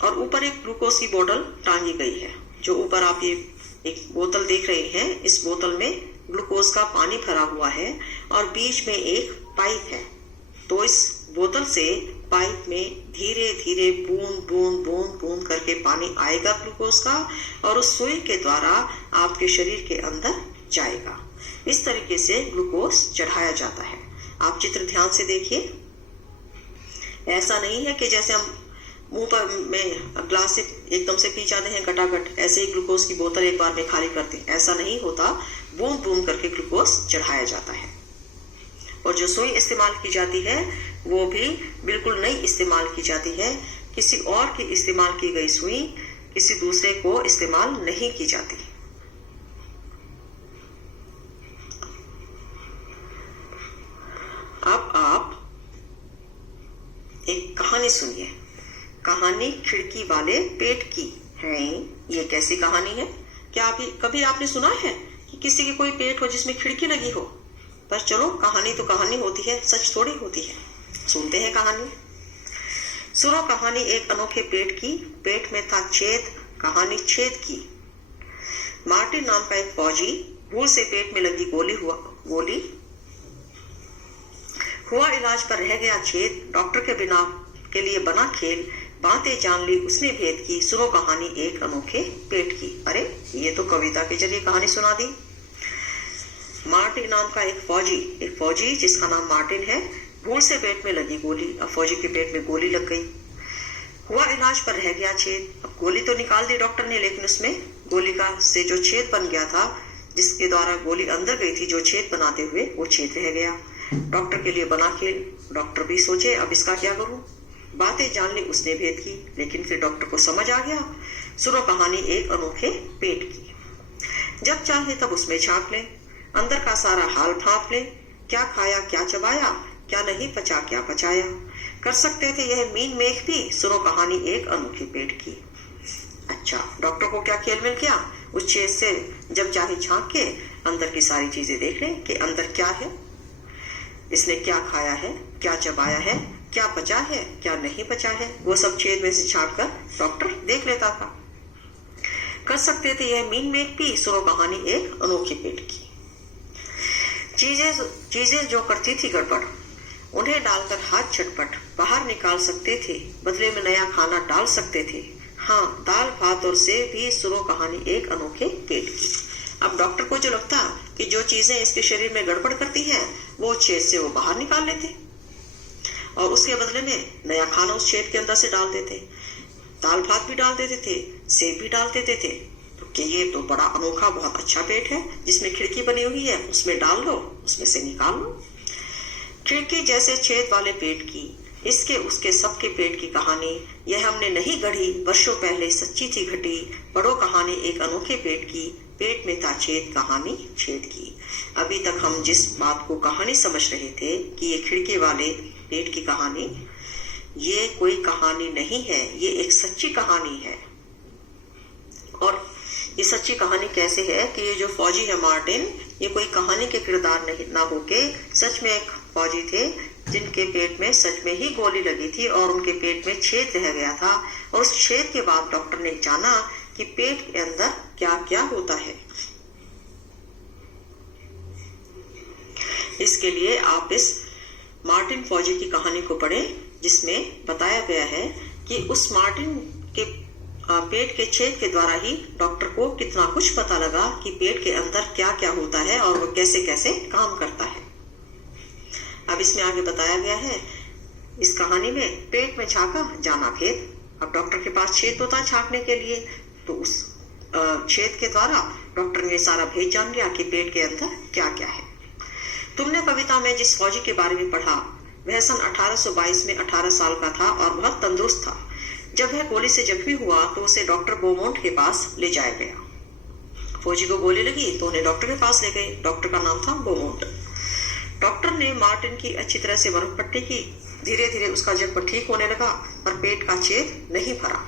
और ऊपर एक ग्लूकोज की बोतल टांगी गई है। जो ऊपर आप ये एक बोतल देख रहे हैं, इस बोतल में ग्लूकोज का पानी भरा हुआ है और बीच में एक पाइप है। तो इस बोतल से पाइप में धीरे धीरे बूंद बूंद बूंद बूंद करके पानी आएगा ग्लूकोज का, और उस सुई के द्वारा आपके शरीर के अंदर जाएगा। इस तरीके से ग्लूकोज चढ़ाया जाता है। आप चित्र ध्यान से देखिए। ऐसा नहीं है कि जैसे हम मुंह पर में ग्लास से एकदम से पी जाते हैं कटाकट, ऐसे ही ग्लूकोज की बोतल एक बार में खाली करते हैं, ऐसा नहीं होता। बूंद बूंद करके ग्लूकोज चढ़ाया जाता है। और जो सुई इस्तेमाल की जाती है वो भी बिल्कुल नई इस्तेमाल की जाती है। किसी और की इस्तेमाल की गई सुई किसी दूसरे को इस्तेमाल नहीं की जाती। अब आप एक कहानी सुनिए। कहानी खिड़की वाले पेट की है। ये कैसी कहानी है? क्या कभी आपने सुना है कि किसी के कोई पेट हो जिसमें खिड़की लगी हो? पर चलो, कहानी तो कहानी होती है, सच थोड़ी होती है। सुनते हैं कहानी। सुनो कहानी एक अनोखे पेट की। पेट में था छेद, कहानी छेद की। मार्टिन नाम का एक फौजी भूल से पेट में लगी गोली हुआ इलाज पर रह गया छेद। डॉक्टर के लिए बना खेल, बातें जान ली उसने भेद की। सुनो कहानी एक अनोखे पेट की। अरे, ये तो कविता के जरिए कहानी सुना दी। मार्टिन नाम का एक फौजी जिसका नाम मार्टिन है, भूल से पेट में लगी गोली। अब फौजी के पेट में गोली लग गई, हुआ इलाज पर रह गया छेद। अब गोली तो निकाल दी डॉक्टर ने, लेकिन उसमें गोली का से जो छेद बन गया था, जिसके द्वारा गोली अंदर गई थी, जो छेद बनाते हुए, वो छेद रह गया। डॉक्टर के लिए बना खेल। डॉक्टर भी सोचे अब इसका क्या करूं। बातें जान ली उसने भेद की, लेकिन फिर डॉक्टर को समझ आ गया। सुनो कहानी एक अनोखे पेट की। जब चाहे तब उसमें झांक ले, अंदर का सारा हाल भांप ले। क्या खाया क्या चबाया, क्या नहीं पचा क्या पचाया, कर सकते थे यह मीन मेघ भी। सुनो कहानी एक अनोखे पेट की। अच्छा, डॉक्टर को क्या खेल मिल गया? उस छेद से जब चाहे झांक के अंदर की सारी चीजें देख ले कि अंदर क्या है, इसने क्या खाया है, क्या चबाया है, क्या पचा है, क्या नहीं पचा है, वो सब छेद में से झांक कर डॉक्टर देख लेता था। कर सकते थे यह मीन मेकपी। सुनो कहानी एक अनोखे पेट की। चीजें जो करती थी गड़बड़, उन्हें डालकर हाथ झटपट बाहर निकाल सकते थे, बदले में नया खाना डाल सकते थे। हाँ, दाल भात और सेब भी। सुनो कहानी एक अनोखे पेट की। अब डॉक्टर को जो लगता कि जो चीजें इसके शरीर में गड़बड़ करती हैं, वो छेद से वो बाहर निकाल लेते और उसके बदले में नया खाना उस छेद के अंदर से डाल देते। दाल भात भी डाल देते थे, सेब भी डाल देते थे। तो कि ये तो बड़ा अनोखा बहुत अच्छा पेट है, जिसमें खिड़की बनी हुई है, उसमें डाल लो, उसमें से निकाल लो। खिड़की जैसे छेद वाले पेट की, इसके उसके सबके पेट की कहानी यह हमने नहीं गढ़ी, वर्षों पहले सच्ची थी घटी। पढ़ो कहानी एक अनोखे पेट की, पेट में था छेद, कहानी छेद की। अभी तक हम जिस बात को कहानी समझ रहे थे कि ये खिड़की वाले पेट की कहानी, ये कोई कहानी नहीं है, ये एक सच्ची कहानी है। और ये सच्ची कहानी कैसे है कि ये जो फौजी है मार्टिन, ये कोई कहानी के किरदार नहीं ना होके सच में एक फौजी थे, जिनके पेट में सच में ही गोली लगी थी और उनके पेट में छेद रह गया था। और उस छेद के बाद डॉक्टर ने जाना कि पेट के अंदर क्या क्या होता है। इसके लिए आप इस मार्टिन फौजी की कहानी को पढ़ें, जिसमें बताया गया है कि उस मार्टिन के पेट के छेद के द्वारा ही डॉक्टर को कितना कुछ पता लगा कि पेट के अंदर क्या क्या होता है और वो कैसे कैसे काम करता है। अब इसमें आगे बताया गया है इस कहानी में, पेट में झांका जाना भेद। अब डॉक्टर के पास छेद होता झांकने के लिए, तो उस छेद के द्वारा डॉक्टर ने सारा भेद जान लिया कि पेट के अंदर क्या क्या है। तुमने कविता में जिस फौजी के बारे में पढ़ा, वह सन 1822 में 18 साल का था और बहुत तंदुरुस्त था। जब वह गोली से जख्मी हुआ तो उसे डॉक्टर बोमोंट के पास ले जाया गया। फौजी को गोली लगी तो उन्हें डॉक्टर के पास ले गए। डॉक्टर का नाम था बोमोंट। डॉक्टर ने मार्टिन की अच्छी तरह से मरहम पट्टी की। धीरे धीरे उसका जख्म ठीक होने लगा, पर पेट का छेद नहीं भरा।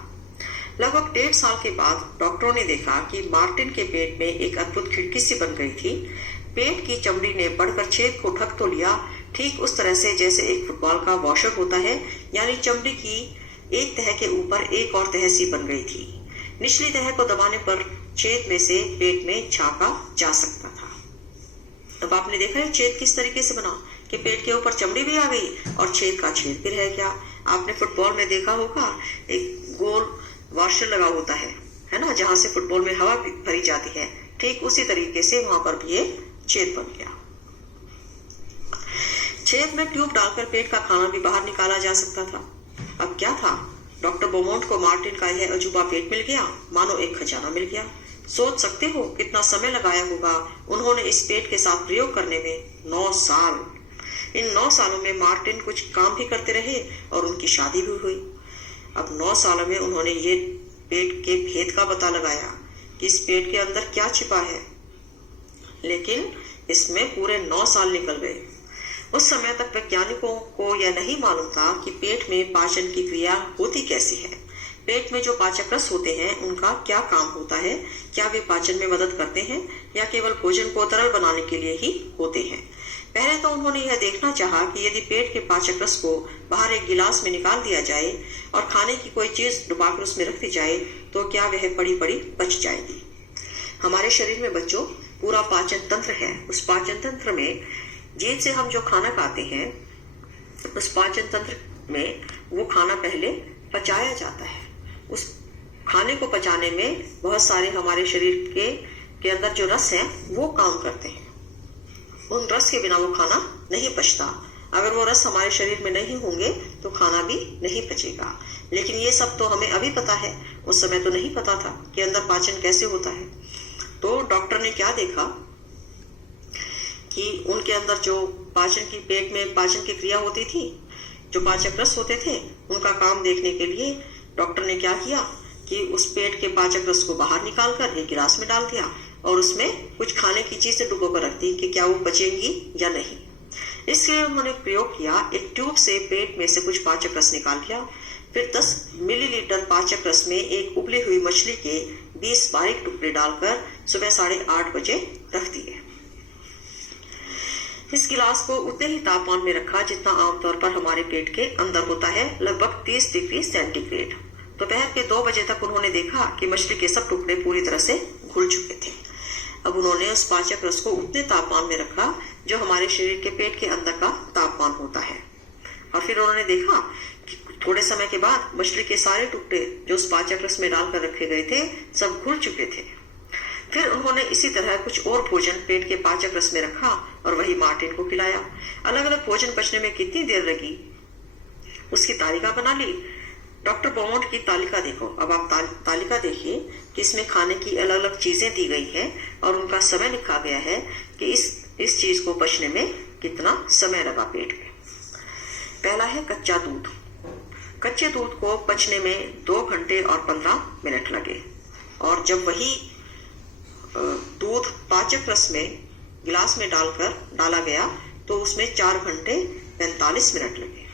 लगभग 1.5 साल के बाद डॉक्टरों ने देखा कि मार्टिन के पेट में एक अद्भुत खिड़की सी बन गई थी। पेट की चमड़ी ने बढ़कर छेद को ढक तो लिया, ठीक उस तरह से जैसे एक फुटबॉल का वॉशर होता है, यानी चमड़ी की एक तह के ऊपर एक और तह सी बन गई थी। निचली तह को दबाने पर छेद में से पेट में झांका जा सकता था। अब आपने देखा है छेद किस तरीके से बना कि पेट के ऊपर चमड़ी भी आ गई और छेद का छेद भी रह गया। आपने फुटबॉल में देखा होगा एक गोल वॉशर लगा होता है ना, जहां से फुटबॉल में हवा भरी जाती है, ठीक उसी तरीके से वहां पर भी एक छेद बन गया। छेद में ट्यूब डालकर पेट का खाना भी बाहर निकाला जा सकता था। अब क्या था, डॉक्टर बोमोंट को मार्टिन का यह अजूबा पेट मिल गया, मानो एक खजाना मिल गया। सोच सकते हो कितना समय लगाया होगा उन्होंने इस पेट के साथ प्रयोग करने में। 9 साल। इन 9 सालों में मार्टिन कुछ काम भी करते रहे और उनकी शादी भी हुई। अब 9 सालों में उन्होंने ये पेट के भेद का पता लगाया कि इस पेट के अंदर क्या छिपा है, लेकिन इसमें पूरे 9 साल निकल गए। उस समय तक वैज्ञानिकों को यह नहीं मालूम था कि पेट में पाचन की क्रिया होती कैसी है। पेट में जो पाचक रस होते हैं उनका क्या काम होता है, क्या वे पाचन में मदद करते हैं या केवल भोजन को तरल बनाने के लिए ही होते हैं। पहले तो उन्होंने यह देखना चाहा कि यदि पेट के पाचक रस को बाहर एक गिलास में निकाल दिया जाए और खाने की कोई चीज डुबाकर उसमें रख दी जाए तो क्या वह पड़ी पड़ी पच जाएगी। हमारे शरीर में बच्चों पूरा पाचन तंत्र है। उस पाचन तंत्र में जीभ से हम जो खाना खाते हैं, उस पाचन तंत्र में वो खाना पहले पचाया जाता है। उस खाने को पचाने में बहुत सारे हमारे शरीर के अंदर जो रस है वो काम करते हैं। उन रस के बिना वो खाना नहीं पचता। अगर वो रस हमारे शरीर में नहीं होंगे तो खाना भी नहीं पचेगा। लेकिन ये सब तो हमें अभी पता है, उस समय तो नहीं पता था कि अंदर पाचन कैसे होता है। तो डॉक्टर ने क्या देखा कि उनके अंदर जो पाचन की पेट में पाचन की क्रिया होती थी, जो पाचक रस होते थे, उनका काम देखने के लिए डॉक्टर ने क्या किया कि उस पेट के पाचक रस को बाहर निकालकर एक गिलास में डाल दिया और उसमें कुछ खाने की चीजें डुबो कर रख दी कि क्या वो पचेंगी या नहीं। इसलिए उन्होंने प्रयोग किया, एक ट्यूब से पेट में से कुछ पाचक रस निकाल लिया, फिर 10 मिलीलीटर पाचक रस में एक उबली हुई मछली के 20 बारीक टुकड़े डालकर सुबह 8:30 बजे रख दिए। इस गिलास को उतने ही तापमान में रखा जितना आमतौर पर हमारे पेट के अंदर होता है, लगभग 30 डिग्री सेंटीग्रेड। दोपहर के 2 बजे तक उन्होंने देखा कि मछली के सब टुकड़े पूरी तरह से घुल चुके थे। अब उन्होंने उस पाचक रस को उतने तापमान में रखा जो हमारे शरीर के पेट के अंदर का तापमान होता है, और फिर उन्होंने देखा कि थोड़े समय के बाद मछली के सारे टुकड़े जो उस पाचक रस में डालकर रखे गए थे सब घुल चुके थे। फिर उन्होंने इसी तरह कुछ और भोजन पेट के पाचक रस में रखा और वही मार्टिन को खिलाया। अलग अलग भोजन पचने में कितनी देर लगी उसकी तालिका बना ली। डॉक्टर बोमोट की तालिका देखो। अब आप तालिका देखिए कि इसमें खाने की अलग अलग चीजें दी गई है और उनका समय लिखा गया है कि इस चीज को पचने में कितना समय लगा पेट में। पहला है कच्चा दूध। कच्चे दूध को पचने में 2 घंटे और 15 मिनट लगे, और जब वही दूध पाचक रस में गिलास में डाला गया तो उसमें 4 घंटे 45 मिनट लगे।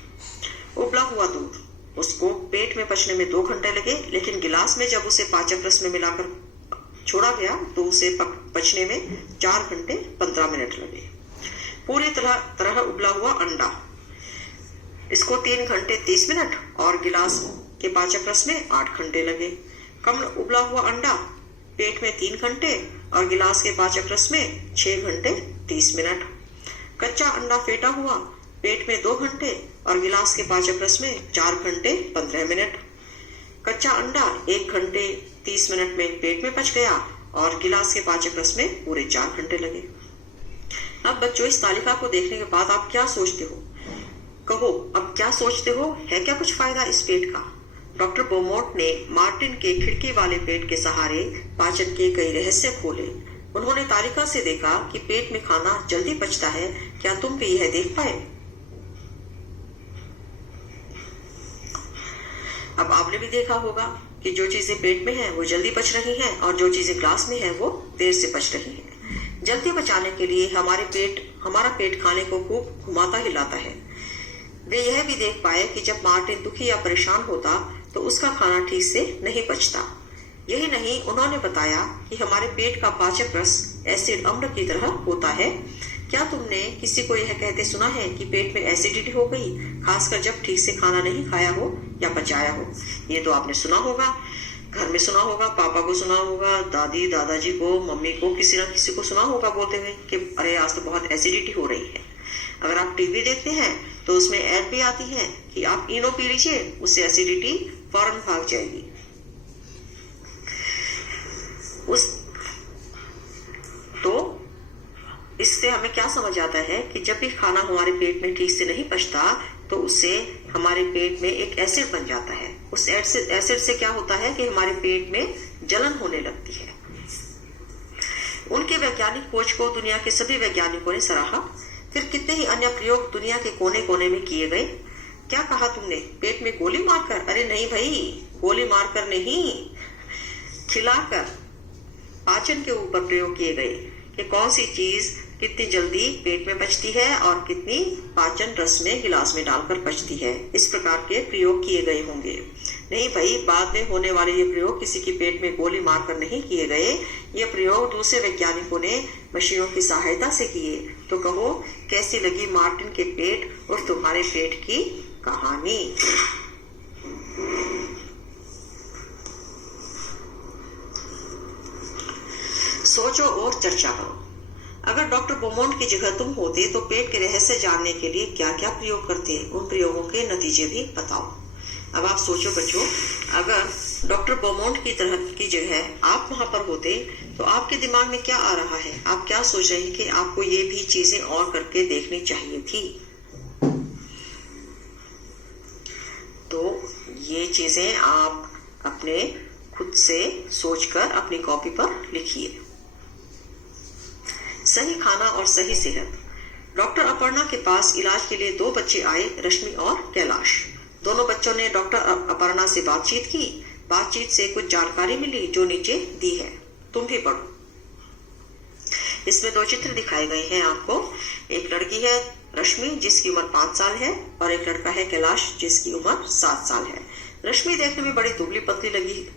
उबला हुआ दूध, उसको पेट में पचने में 2 घंटे लगे, लेकिन गिलास में जब उसे पाचक रस में मिलाकर छोड़ा गया तो उसे पचने में 4 घंटे 15 मिनट लगे। पूरी तरह उबला हुआ अंडा, इसको 3 घंटे 30 मिनट और गिलास के पाचक रस में 8 घंटे लगे। कम उबला हुआ अंडा पेट में 3 घंटे और गिलास के पाचक रस में 6 घंटे 30 मिनट। कच्चा अंडा फेंटा हुआ पेट में 2 घंटे और गिलास के पाचक रस में 4 घंटे 15 मिनट। कच्चा अंडा 1 घंटे 30 मिनट में पेट में पच गया और गिलास के पाचक रस में पूरे 4 घंटे लगे। अब बच्चों, इस तालिका को देखने के बाद आप क्या सोचते हो? कहो, अब क्या सोचते हो? है क्या कुछ फायदा इस पेट का? डॉक्टर बोमोट ने मार्टिन के खिड़की वाले पेट के सहारे पाचन के कई रहस्य खोले। उन्होंने तालिका से देखा कि पेट में खाना जल्दी पचता है। क्या तुम भी यह देख पाए? अब आपने भी देखा होगा कि जो चीजें पेट में हैं वो जल्दी पच रही हैं और जो चीजें ग्लास में हैं वो देर से पच रही हैं। जल्दी पचाने के लिए हमारा पेट खाने को खूब घुमाता हिलाता है। वे यह भी देख पाए कि जब मार्टिन दुखी या परेशान होता तो उसका खाना ठीक से नहीं पचता। यही नहीं, उन्होंने बताया कि हमारे पेट का पाचक रस एसिड अम्ल की तरह होता है। क्या तुमने किसी को यह कहते सुना है कि पेट में एसिडिटी हो गई, खासकर जब ठीक से खाना नहीं खाया हो या पचाया हो? ये तो आपने सुना होगा, घर में सुना होगा, पापा को सुना होगा, दादी दादाजी को, मम्मी को, किसी न किसी को सुना होगा बोलते हुए कि अरे आज तो बहुत एसिडिटी हो रही है। अगर आप टीवी देखते हैं तो उसमें ऐड भी आती है कि आप इनो पी लीजिए, उससे एसिडिटी फौरन भाग जाएगी। तो इससे हमें क्या समझ आता है कि जब भी खाना हमारे पेट में ठीक से नहीं पचता तो उससे हमारे पेट में एक एसिड बन जाता है। उस एसिड से क्या होता है कि हमारे पेट में जलन होने लगती है। उनके वैज्ञानिक खोज को दुनिया के सभी वैज्ञानिकों ने सराहा। फिर कितने ही अन्य प्रयोग दुनिया के कोने कोने में किए गए। क्या कहा तुमने? पेट में गोली मारकर? अरे नहीं भाई, गोली मारकर नहीं, खिलाकर पाचन के ऊपर प्रयोग किए गए कि कौन सी चीज कितनी जल्दी पेट में पचती है और कितनी पाचन रस में गिलास में डालकर पचती है। इस प्रकार के प्रयोग किए गए होंगे। नहीं भाई, बाद में होने वाले ये प्रयोग किसी के पेट में गोली मारकर नहीं किए गए। ये प्रयोग दूसरे वैज्ञानिकों ने मशीनों की सहायता से किए। तो कहो, कैसी लगी मार्टिन के पेट और तुम्हारे पेट की कहानी? सोचो और चर्चा करो। अगर डॉक्टर बोमोट की जगह तुम होते तो पेट के रहस्य जानने के लिए क्या क्या प्रयोग करते? उन प्रयोगों के नतीजे भी बताओ। अब आप सोचो बच्चों, अगर डॉक्टर बोमोट की तरह की जगह आप वहां पर होते तो आपके दिमाग में क्या आ रहा है? आप क्या सोच रहे हैं कि आपको ये भी चीजें और करके देखनी चाहिए थी? तो ये चीजें आप अपने खुद से सोचकर अपनी कॉपी पर लिखिए। सही खाना और सही सेहत। डॉक्टर अपर्णा के पास इलाज के लिए 2 बच्चे आए, रश्मि और कैलाश। दोनों बच्चों ने डॉक्टर अपर्णा से बातचीत की। बातचीत से कुछ जानकारी मिली जो नीचे दी है, तुम भी पढ़ो। इसमें 2 चित्र दिखाए गए हैं आपको। एक लड़की है रश्मि जिसकी उम्र 5 साल है और एक लड़का है कैलाश जिसकी उम्र 7 साल है। रश्मि देखने में बड़ी दुबली पतली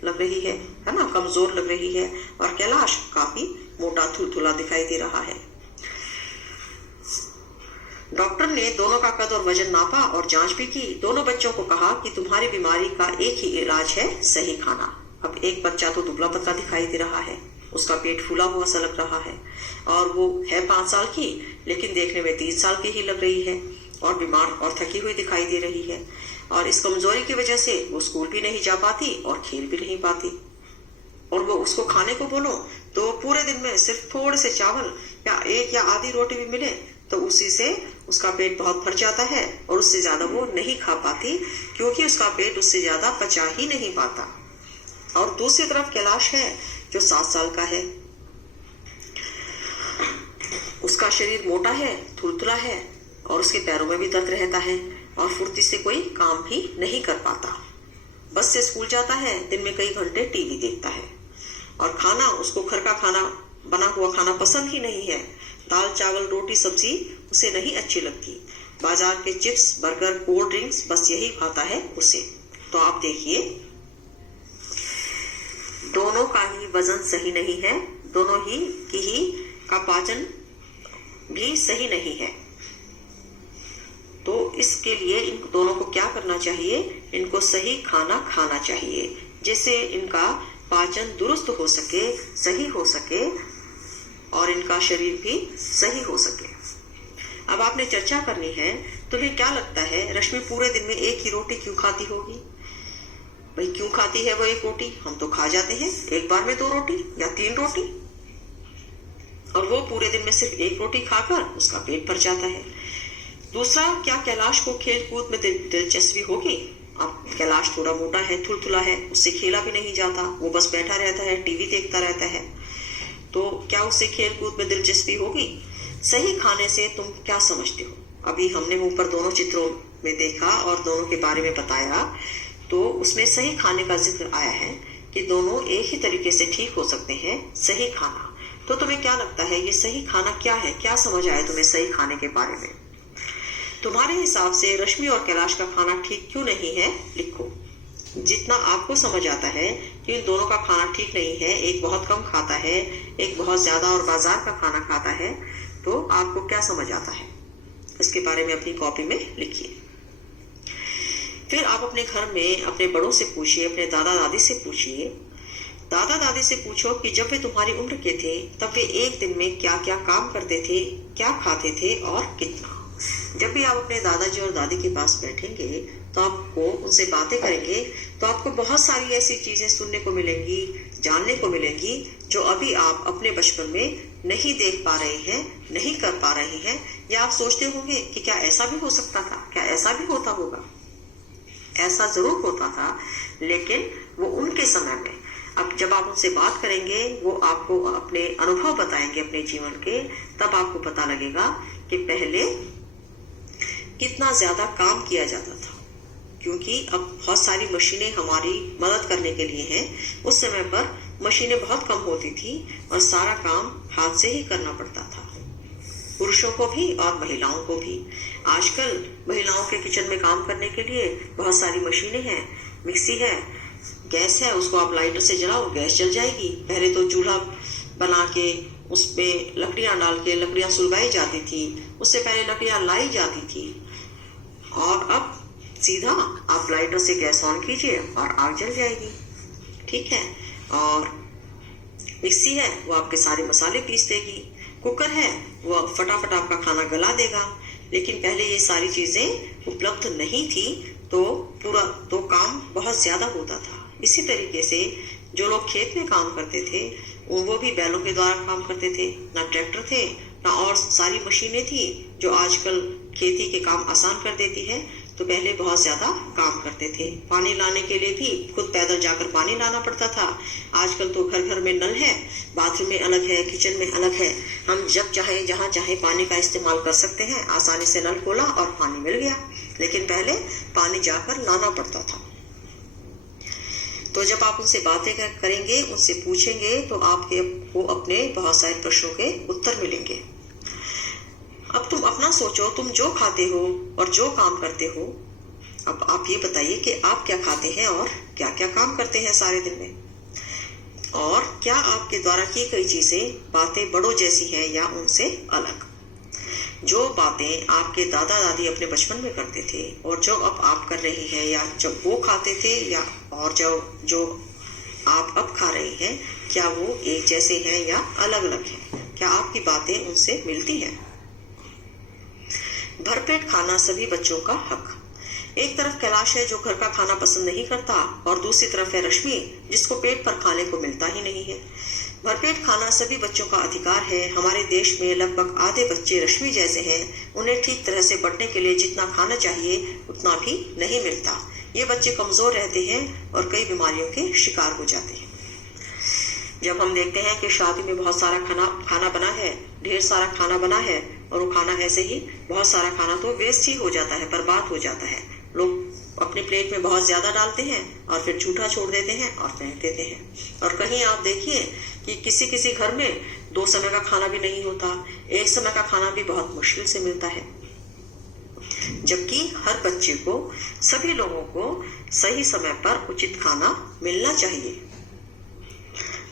लग रही है ना, कमजोर लग रही है, और कैलाश काफी मोटा थुलथुला दिखाई दे रहा है। डॉक्टर ने दोनों का कद और वजन नापा और जांच भी की। दोनों बच्चों को कहा कि तुम्हारी बीमारी का एक ही इलाज है, सही खाना। अब एक बच्चा तो दुबला पतला दिखाई दे रहा है, उसका पेट फूला हुआ सा लग रहा है, और वो है 5 साल की, लेकिन देखने में 3 साल की ही लग रही है, और बीमार और थकी हुई दिखाई दे रही है। और इस कमजोरी की वजह से वो स्कूल भी नहीं जा पाती और खेल भी नहीं पाती। और वो उसको खाने को बोलो तो पूरे दिन में सिर्फ थोड़े से चावल या एक या आधी रोटी भी मिले तो उसी से उसका पेट बहुत भर जाता है, और उससे ज्यादा वो नहीं खा पाती, क्योंकि उसका पेट उससे ज्यादा पचा ही नहीं पाता। और दूसरी तरफ कैलाश है जो 7 साल का है। उसका शरीर मोटा है, थुलथुला है, और उसके पैरों में भी दर्द रहता है, और फुर्ती से कोई काम भी नहीं कर पाता। बस से स्कूल जाता है, दिन में कई घंटे टीवी देखता है, और खाना उसको घर का खाना बना हुआ खाना पसंद ही नहीं है। दाल चावल रोटी सब्जी उसे नहीं अच्छी लगती। बाजार के चिप्स बर्गर कोल्ड ड्रिंक्स बस यही खाता है उसे। तो आप देखिए, दोनों का ही वजन सही नहीं है, दोनों ही का पाचन भी सही नहीं है। तो इसके लिए इन दोनों को क्या करना चाहिए, इनको सही खाना खाना चाहिए, जिससे इनका पाचन दुरुस्त हो सके, सही हो सके, और इनका शरीर भी सही हो सके। अब आपने चर्चा करनी है, तुम्हें क्या लगता है रश्मि पूरे दिन में एक ही रोटी क्यों खाती होगी? भाई क्यों खाती है वो एक रोटी? हम तो खा जाते हैं एक बार में 2 रोटी या 3 रोटी, और वो पूरे दिन में सिर्फ एक रोटी खाकर उसका पेट भर जाता है। दूसरा, क्या कैलाश को खेल कूद में दिलचस्पी होगी? अब कैलाश थोड़ा मोटा है, थुलथुला है, उससे खेला भी नहीं जाता, वो बस बैठा रहता है, टीवी देखता रहता है। तो क्या उसे खेल कूद में दिलचस्पी होगी? सही खाने से तुम क्या समझते हो? अभी हमने ऊपर दोनों चित्रों में देखा और दोनों के बारे में बताया, तो उसमें सही खाने का जिक्र आया है कि दोनों एक ही तरीके से ठीक हो सकते हैं, सही खाना। तो तुम्हें क्या लगता है ये सही खाना क्या है? क्या समझ आया तुम्हें सही खाने के बारे में? तुम्हारे हिसाब से रश्मि और कैलाश का खाना ठीक क्यों नहीं है, लिखो। जितना आपको समझ आता है कि इन दोनों का खाना ठीक नहीं है, एक बहुत कम खाता है, एक बहुत ज्यादा और बाजार का खाना खाता है, तो आपको क्या समझ आता है इसके बारे में अपनी कॉपी में लिखिए। फिर आप अपने घर में अपने बड़ों से पूछिए, अपने दादा दादी से पूछिए। दादा दादी से पूछो कि जब वे तुम्हारी उम्र के थे तब वे एक दिन में क्या क्या काम करते थे, क्या खाते थे और कितना। जब भी आप अपने दादाजी और दादी के पास बैठेंगे तो आपको उनसे बातें करेंगे तो आपको बहुत सारी ऐसी चीजें सुनने को मिलेंगी, जानने को मिलेंगी, जो अभी आप अपने बचपन में नहीं देख पा रहे हैं, नहीं कर पा रहे हैं, या आप सोचते होंगे कि क्या ऐसा भी हो सकता था, क्या ऐसा भी होता होगा। ऐसा जरूर होता था, लेकिन वो उनके समय में। अब जब आप उनसे बात करेंगे, वो आपको अपने अनुभव बताएंगे अपने जीवन के, तब आपको पता लगेगा कि पहले कितना ज्यादा काम किया जाता था, क्योंकि अब बहुत सारी मशीनें हमारी मदद करने के लिए हैं। उस समय पर मशीनें बहुत कम होती थी और सारा काम हाथ से ही करना पड़ता था, पुरुषों को भी और महिलाओं को भी। आजकल महिलाओं के किचन में काम करने के लिए बहुत सारी मशीनें हैं, मिक्सी है, गैस है, उसको आप लाइटर से जलाओ, गैस जल जाएगी। पहले तो चूल्हा बना के उसमें लकड़ियां डाल के लकड़ियां सुलगाई जाती थी, उससे पहले लकड़ियां लाई जाती थी, और अब सीधा आप लाइटर से गैस ऑन कीजिए और आग जल जाएगी। ठीक है। और मिक्सी है, वो आपके सारे मसाले पीस देगी। कुकर है, वो फटाफट आपका खाना गला देगा। लेकिन पहले ये सारी चीजें उपलब्ध नहीं थी, तो काम बहुत ज्यादा होता था। इसी तरीके से जो लोग खेत में काम करते थे, वो भी बैलों के द्वारा काम करते थे। ना ट्रैक्टर थे, ना और सारी मशीनें थी जो आजकल खेती के काम आसान कर देती है। तो पहले बहुत ज्यादा काम करते थे। पानी लाने के लिए भी खुद पैदल जाकर पानी लाना पड़ता था। आजकल तो घर घर में नल है, बाथरूम में अलग है, किचन में अलग है। हम जब चाहे जहाँ चाहे पानी का इस्तेमाल कर सकते हैं। आसानी से नल खोला और पानी मिल गया। लेकिन पहले पानी जाकर लाना पड़ता था। तो जब आप उनसे बातें करेंगे, उनसे पूछेंगे, तो आपको अपने बहुत सारे प्रश्नों के उत्तर मिलेंगे। अब तुम अपना सोचो, तुम जो खाते हो और जो काम करते हो। अब आप ये बताइए कि आप क्या खाते हैं और क्या क्या काम करते हैं सारे दिन में, और क्या आपके द्वारा की गई चीजें, बातें बड़ों जैसी हैं या उनसे अलग। जो बातें आपके दादा दादी अपने बचपन में करते थे और जो अब आप कर रहे हैं, या जब वो खाते थे या और जो आप अब खा रहे हैं, क्या वो एक जैसे हैं या अलग अलग हैं? क्या आपकी बातें उनसे मिलती हैं? भरपेट खाना सभी बच्चों का हक। एक तरफ कैलाश है जो घर का खाना पसंद नहीं करता, और दूसरी तरफ है रश्मि जिसको पेट पर खाने को मिलता ही नहीं है। भरपेट खाना सभी बच्चों का अधिकार है। हमारे देश में लगभग आधे बच्चे रश्मि जैसे हैं। उन्हें ठीक तरह से बढ़ने के लिए जितना खाना चाहिए उतना भी नहीं मिलता। ये बच्चे कमजोर रहते हैं और कई बीमारियों के शिकार हो जाते हैं। जब हम देखते हैं कि शादी में बहुत सारा खाना बना है, ढेर सारा खाना बना है, और वो खाना ऐसे ही बहुत सारा खाना तो वेस्ट ही हो जाता है, बर्बाद हो जाता है। लोग अपनी प्लेट में बहुत ज्यादा डालते हैं और फिर झूठा छोड़ देते हैं और फेंक देते हैं। और कहीं आप देखिए कि किसी किसी घर में 2 समय का खाना भी नहीं होता, 1 समय का खाना भी बहुत मुश्किल से मिलता है। जबकि हर बच्चे को, सभी लोगों को सही समय पर उचित खाना मिलना चाहिए।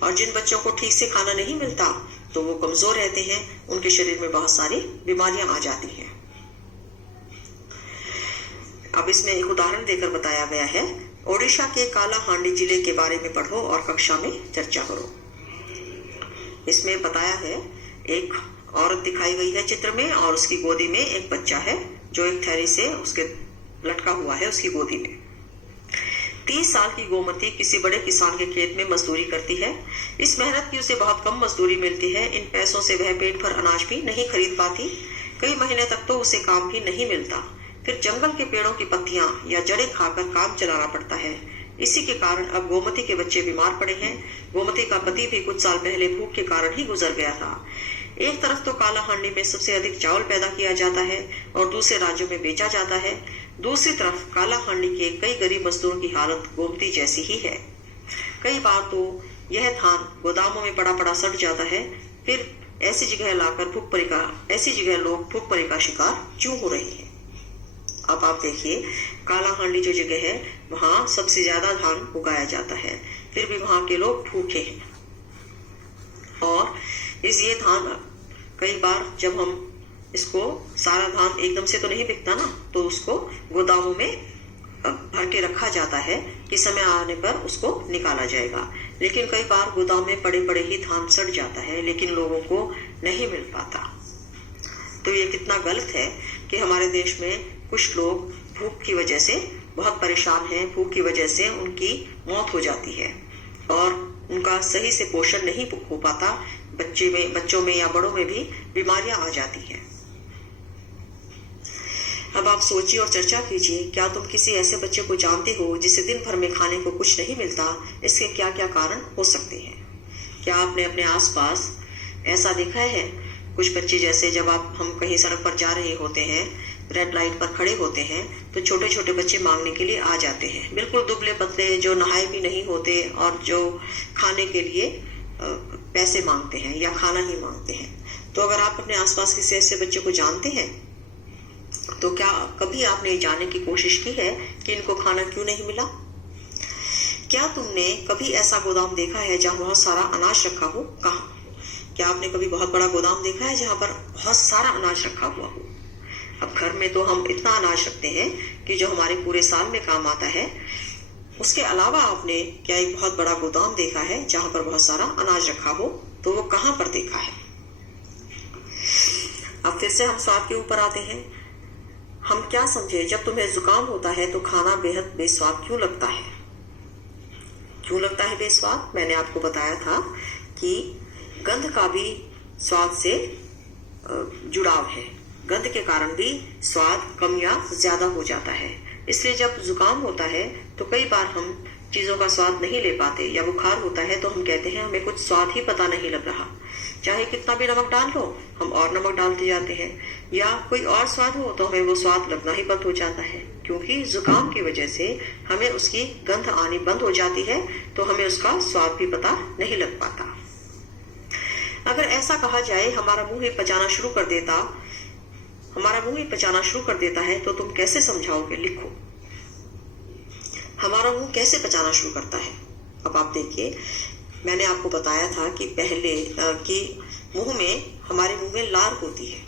और जिन बच्चों को ठीक से खाना नहीं मिलता तो वो कमजोर रहते हैं, उनके शरीर में बहुत सारी बीमारियां आ जाती हैं। अब इसमें एक उदाहरण देकर बताया गया है। ओडिशा के कालाहांडी जिले के बारे में पढ़ो और कक्षा में चर्चा करो। इसमें बताया है, एक औरत दिखाई गई है चित्र में, और उसकी गोदी में एक बच्चा है जो एक थैली से उसके लटका हुआ है उसकी गोदी में। 30 साल की गोमती किसी बड़े किसान के खेत में मजदूरी करती है। इस मेहनत की उसे बहुत कम मजदूरी मिलती है। इन पैसों से वह पेट भर अनाज भी नहीं खरीद पाती। कई महीने तक तो उसे काम भी नहीं मिलता। फिर जंगल के पेड़ों की पत्तियां या जड़ें खाकर काम चलाना पड़ता है। इसी के कारण अब गोमती के बच्चे बीमार पड़े हैं। गोमती का पति भी कुछ साल पहले भूख के कारण ही गुजर गया था। एक तरफ तो कालाहांडी में सबसे अधिक चावल पैदा किया जाता है और दूसरे राज्यों में बेचा जाता है। दूसरी तरफ कालाहांडी के कई गरीब मजदूरों की हालत गोमती जैसी ही है। कई बार तो यह धान गोदामों में पड़ा पड़ा सड़ जाता है। फिर ऐसी जगह लोग भूखमरी का शिकार क्यों हो रहे हैं? अब आप देखिए, कालाहांडी जो जगह है वहां सबसे ज्यादा धान उगाया जाता है, फिर भी वहां के लोग भूखे हैं। और ये धान कई बार जब हम इसको, सारा धान एकदम से तो नहीं बिकता ना, तो उसको गोदामों में भर के रखा जाता है कि समय आने पर उसको निकाला जाएगा। लेकिन कई बार गोदाम में पड़े पड़े ही धान सड़ जाता है, लेकिन लोगों को नहीं मिल पाता। तो ये कितना गलत है कि हमारे देश में कुछ लोग भूख की वजह से बहुत परेशान हैं। भूख की वजह से उनकी मौत हो जाती है और उनका सही से पोषण नहीं हो पाता। बच्चों में या बड़ों में भी बीमारियां आ जाती हैं। अब आप सोचिए और चर्चा कीजिए, क्या तुम किसी ऐसे बच्चे को जानते हो जिसे दिन भर में खाने को कुछ नहीं मिलता? इसके क्या क्या कारण हो सकते हैं? क्या आपने अपने आसपास ऐसा देखा है? कुछ बच्चे, जैसे जब हम कहीं सड़क पर जा रहे होते हैं, रेड लाइट पर खड़े होते हैं, तो छोटे छोटे बच्चे मांगने के लिए आ जाते हैं। बिल्कुल दुबले पतले, जो नहाए भी नहीं होते और जो खाने के लिए पैसे मांगते हैं या खाना ही मांगते हैं। तो अगर आप अपने आसपास किसी ऐसे बच्चे को जानते हैं, तो क्या कभी आपने जानने की कोशिश की है कि इनको खाना क्यों नहीं मिला? क्या तुमने कभी ऐसा गोदाम देखा है जहाँ बहुत सारा अनाज रखा हो? कहाँ? क्या आपने कभी बहुत बड़ा गोदाम देखा है जहाँ पर बहुत सारा अनाज रखा हुआ हो? अब घर में तो हम इतना अनाज रखते हैं कि जो हमारे पूरे साल में काम आता है। उसके अलावा आपने क्या एक बहुत बड़ा गोदाम देखा है जहां पर बहुत सारा अनाज रखा हो? तो वो कहां पर देखा है? अब फिर से हम स्वाद के ऊपर आते हैं। हम क्या समझे, जब तुम्हें जुकाम होता है तो खाना बेहद बेस्वाद क्यों लगता है? क्यों लगता है बेस्वाद? मैंने आपको बताया था कि गंध का भी स्वाद से जुड़ाव है। गंध के कारण भी स्वाद कम या ज्यादा हो जाता है। इसलिए जब जुकाम होता है तो कई बार हम चीजों का स्वाद नहीं ले पाते, या बुखार होता है तो हम कहते हैं हमें कुछ स्वाद ही पता नहीं लग रहा। चाहे कितना भी नमक डाल लो, हम और नमक डालते जाते हैं, या कोई और स्वाद हो तो हमें वो स्वाद लगना ही बंद हो जाता है, क्योंकि जुकाम की वजह से हमें उसकी गंध आनी बंद हो जाती है, तो हमें उसका स्वाद भी पता नहीं लग पाता। अगर ऐसा कहा जाए हमारा मुंह ही पचाना शुरू कर देता है, तो तुम कैसे समझाओगे? लिखो, हमारा मुंह कैसे पचाना शुरू करता है? अब आप देखिए, मैंने आपको बताया था कि पहले कि हमारे मुंह में लार होती है,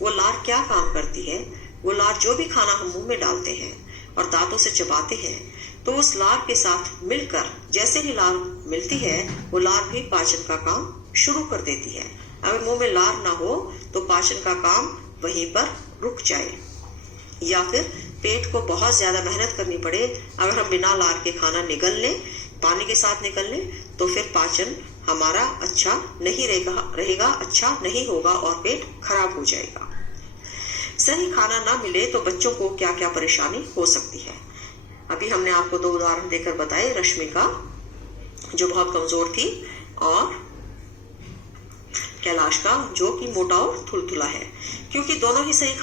वो लार क्या काम करती है। वो लार जो भी खाना हम मुंह में डालते हैं और दांतों से चबाते हैं, तो उस लार के साथ मिलकर जैसे ही लार मिलती है, वो लार भी पाचन का काम शुरू कर देती है। अगर मुंह में लार ना हो तो पाचन का काम वहीं पर रुक जाए, या फिर पेट को बहुत ज्यादा मेहनत करनी पड़े। अगर हम बिना लार के खाना निगल लें, पानी के साथ निगल लें, तो फिर पाचन हमारा अच्छा नहीं रहेगा, अच्छा नहीं होगा और पेट खराब हो जाएगा। सही खाना ना मिले तो बच्चों को क्या क्या परेशानी हो सकती है। अभी हमने आपको 2 उदाहरण देकर बताए, रश्मिका जो बहुत कमजोर थी और कैलाश का जो कि मोटा और थुलथुला है, क्योंकि दोनों को सही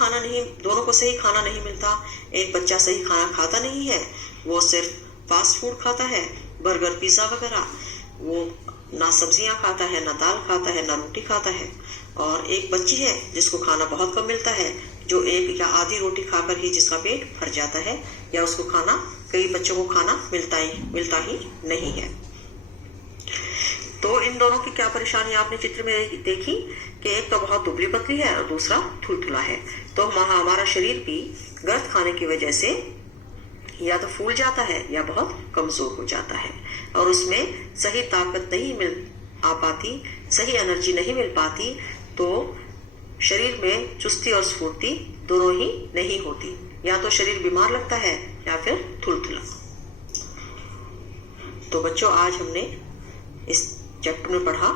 खाना नहीं मिलता। एक बच्चा सही खाना खाता नहीं है, वो सिर्फ फास्ट फूड खाता है, बर्गर पिज्जा वगैरह। वो ना सब्जियां खाता है, ना दाल खाता है, ना रोटी खाता है। और एक बच्ची है जिसको खाना बहुत कम मिलता है, जो एक या आधी रोटी खाकर ही जिसका पेट भर जाता है, या उसको खाना, कई बच्चों को खाना मिलता ही नहीं है। तो इन दोनों की क्या परेशानी आपने चित्र में देखी कि एक तो बहुत दुबली पतली है और दूसरा थुलथुला है। तो हमारा शरीर भी गर्द खाने की वजह से या तो फूल जाता है या बहुत कमजोर हो जाता है, और उसमें सही ताकत नहीं मिल पाती, सही एनर्जी नहीं मिल पाती, तो शरीर में चुस्ती और स्फूर्ति दोनों ही नहीं होती। या तो शरीर बीमार लगता है या फिर थुलथुला। तो बच्चों, आज हमने इस चैप्टर में पढ़ा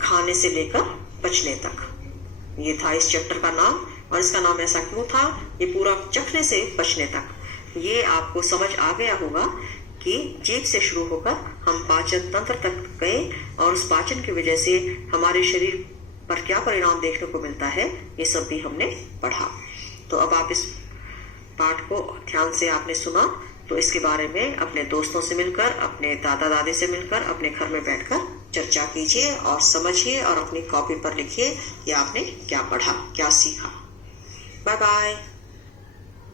खाने से लेकर बचने तक। ये था इस चैप्टर का नाम, और इसका नाम ऐसा क्यों था, ये पूरा चखने से बचने तक। ये आपको समझ आ गया होगा कि जीभ से शुरू होकर हम पाचन तंत्र तक गए, और उस पाचन की वजह से हमारे शरीर पर क्या परिणाम देखने को मिलता है, ये सब भी हमने पढ़ा। तो अब आप इस पाठ को ध्यान से आपने सुना, तो इसके बारे में अपने दोस्तों से मिलकर, अपने दादा दादी से मिलकर, अपने घर में बैठकर चर्चा कीजिए और समझिए, और अपनी कॉपी पर लिखिए कि आपने क्या पढ़ा, क्या सीखा। Bye bye.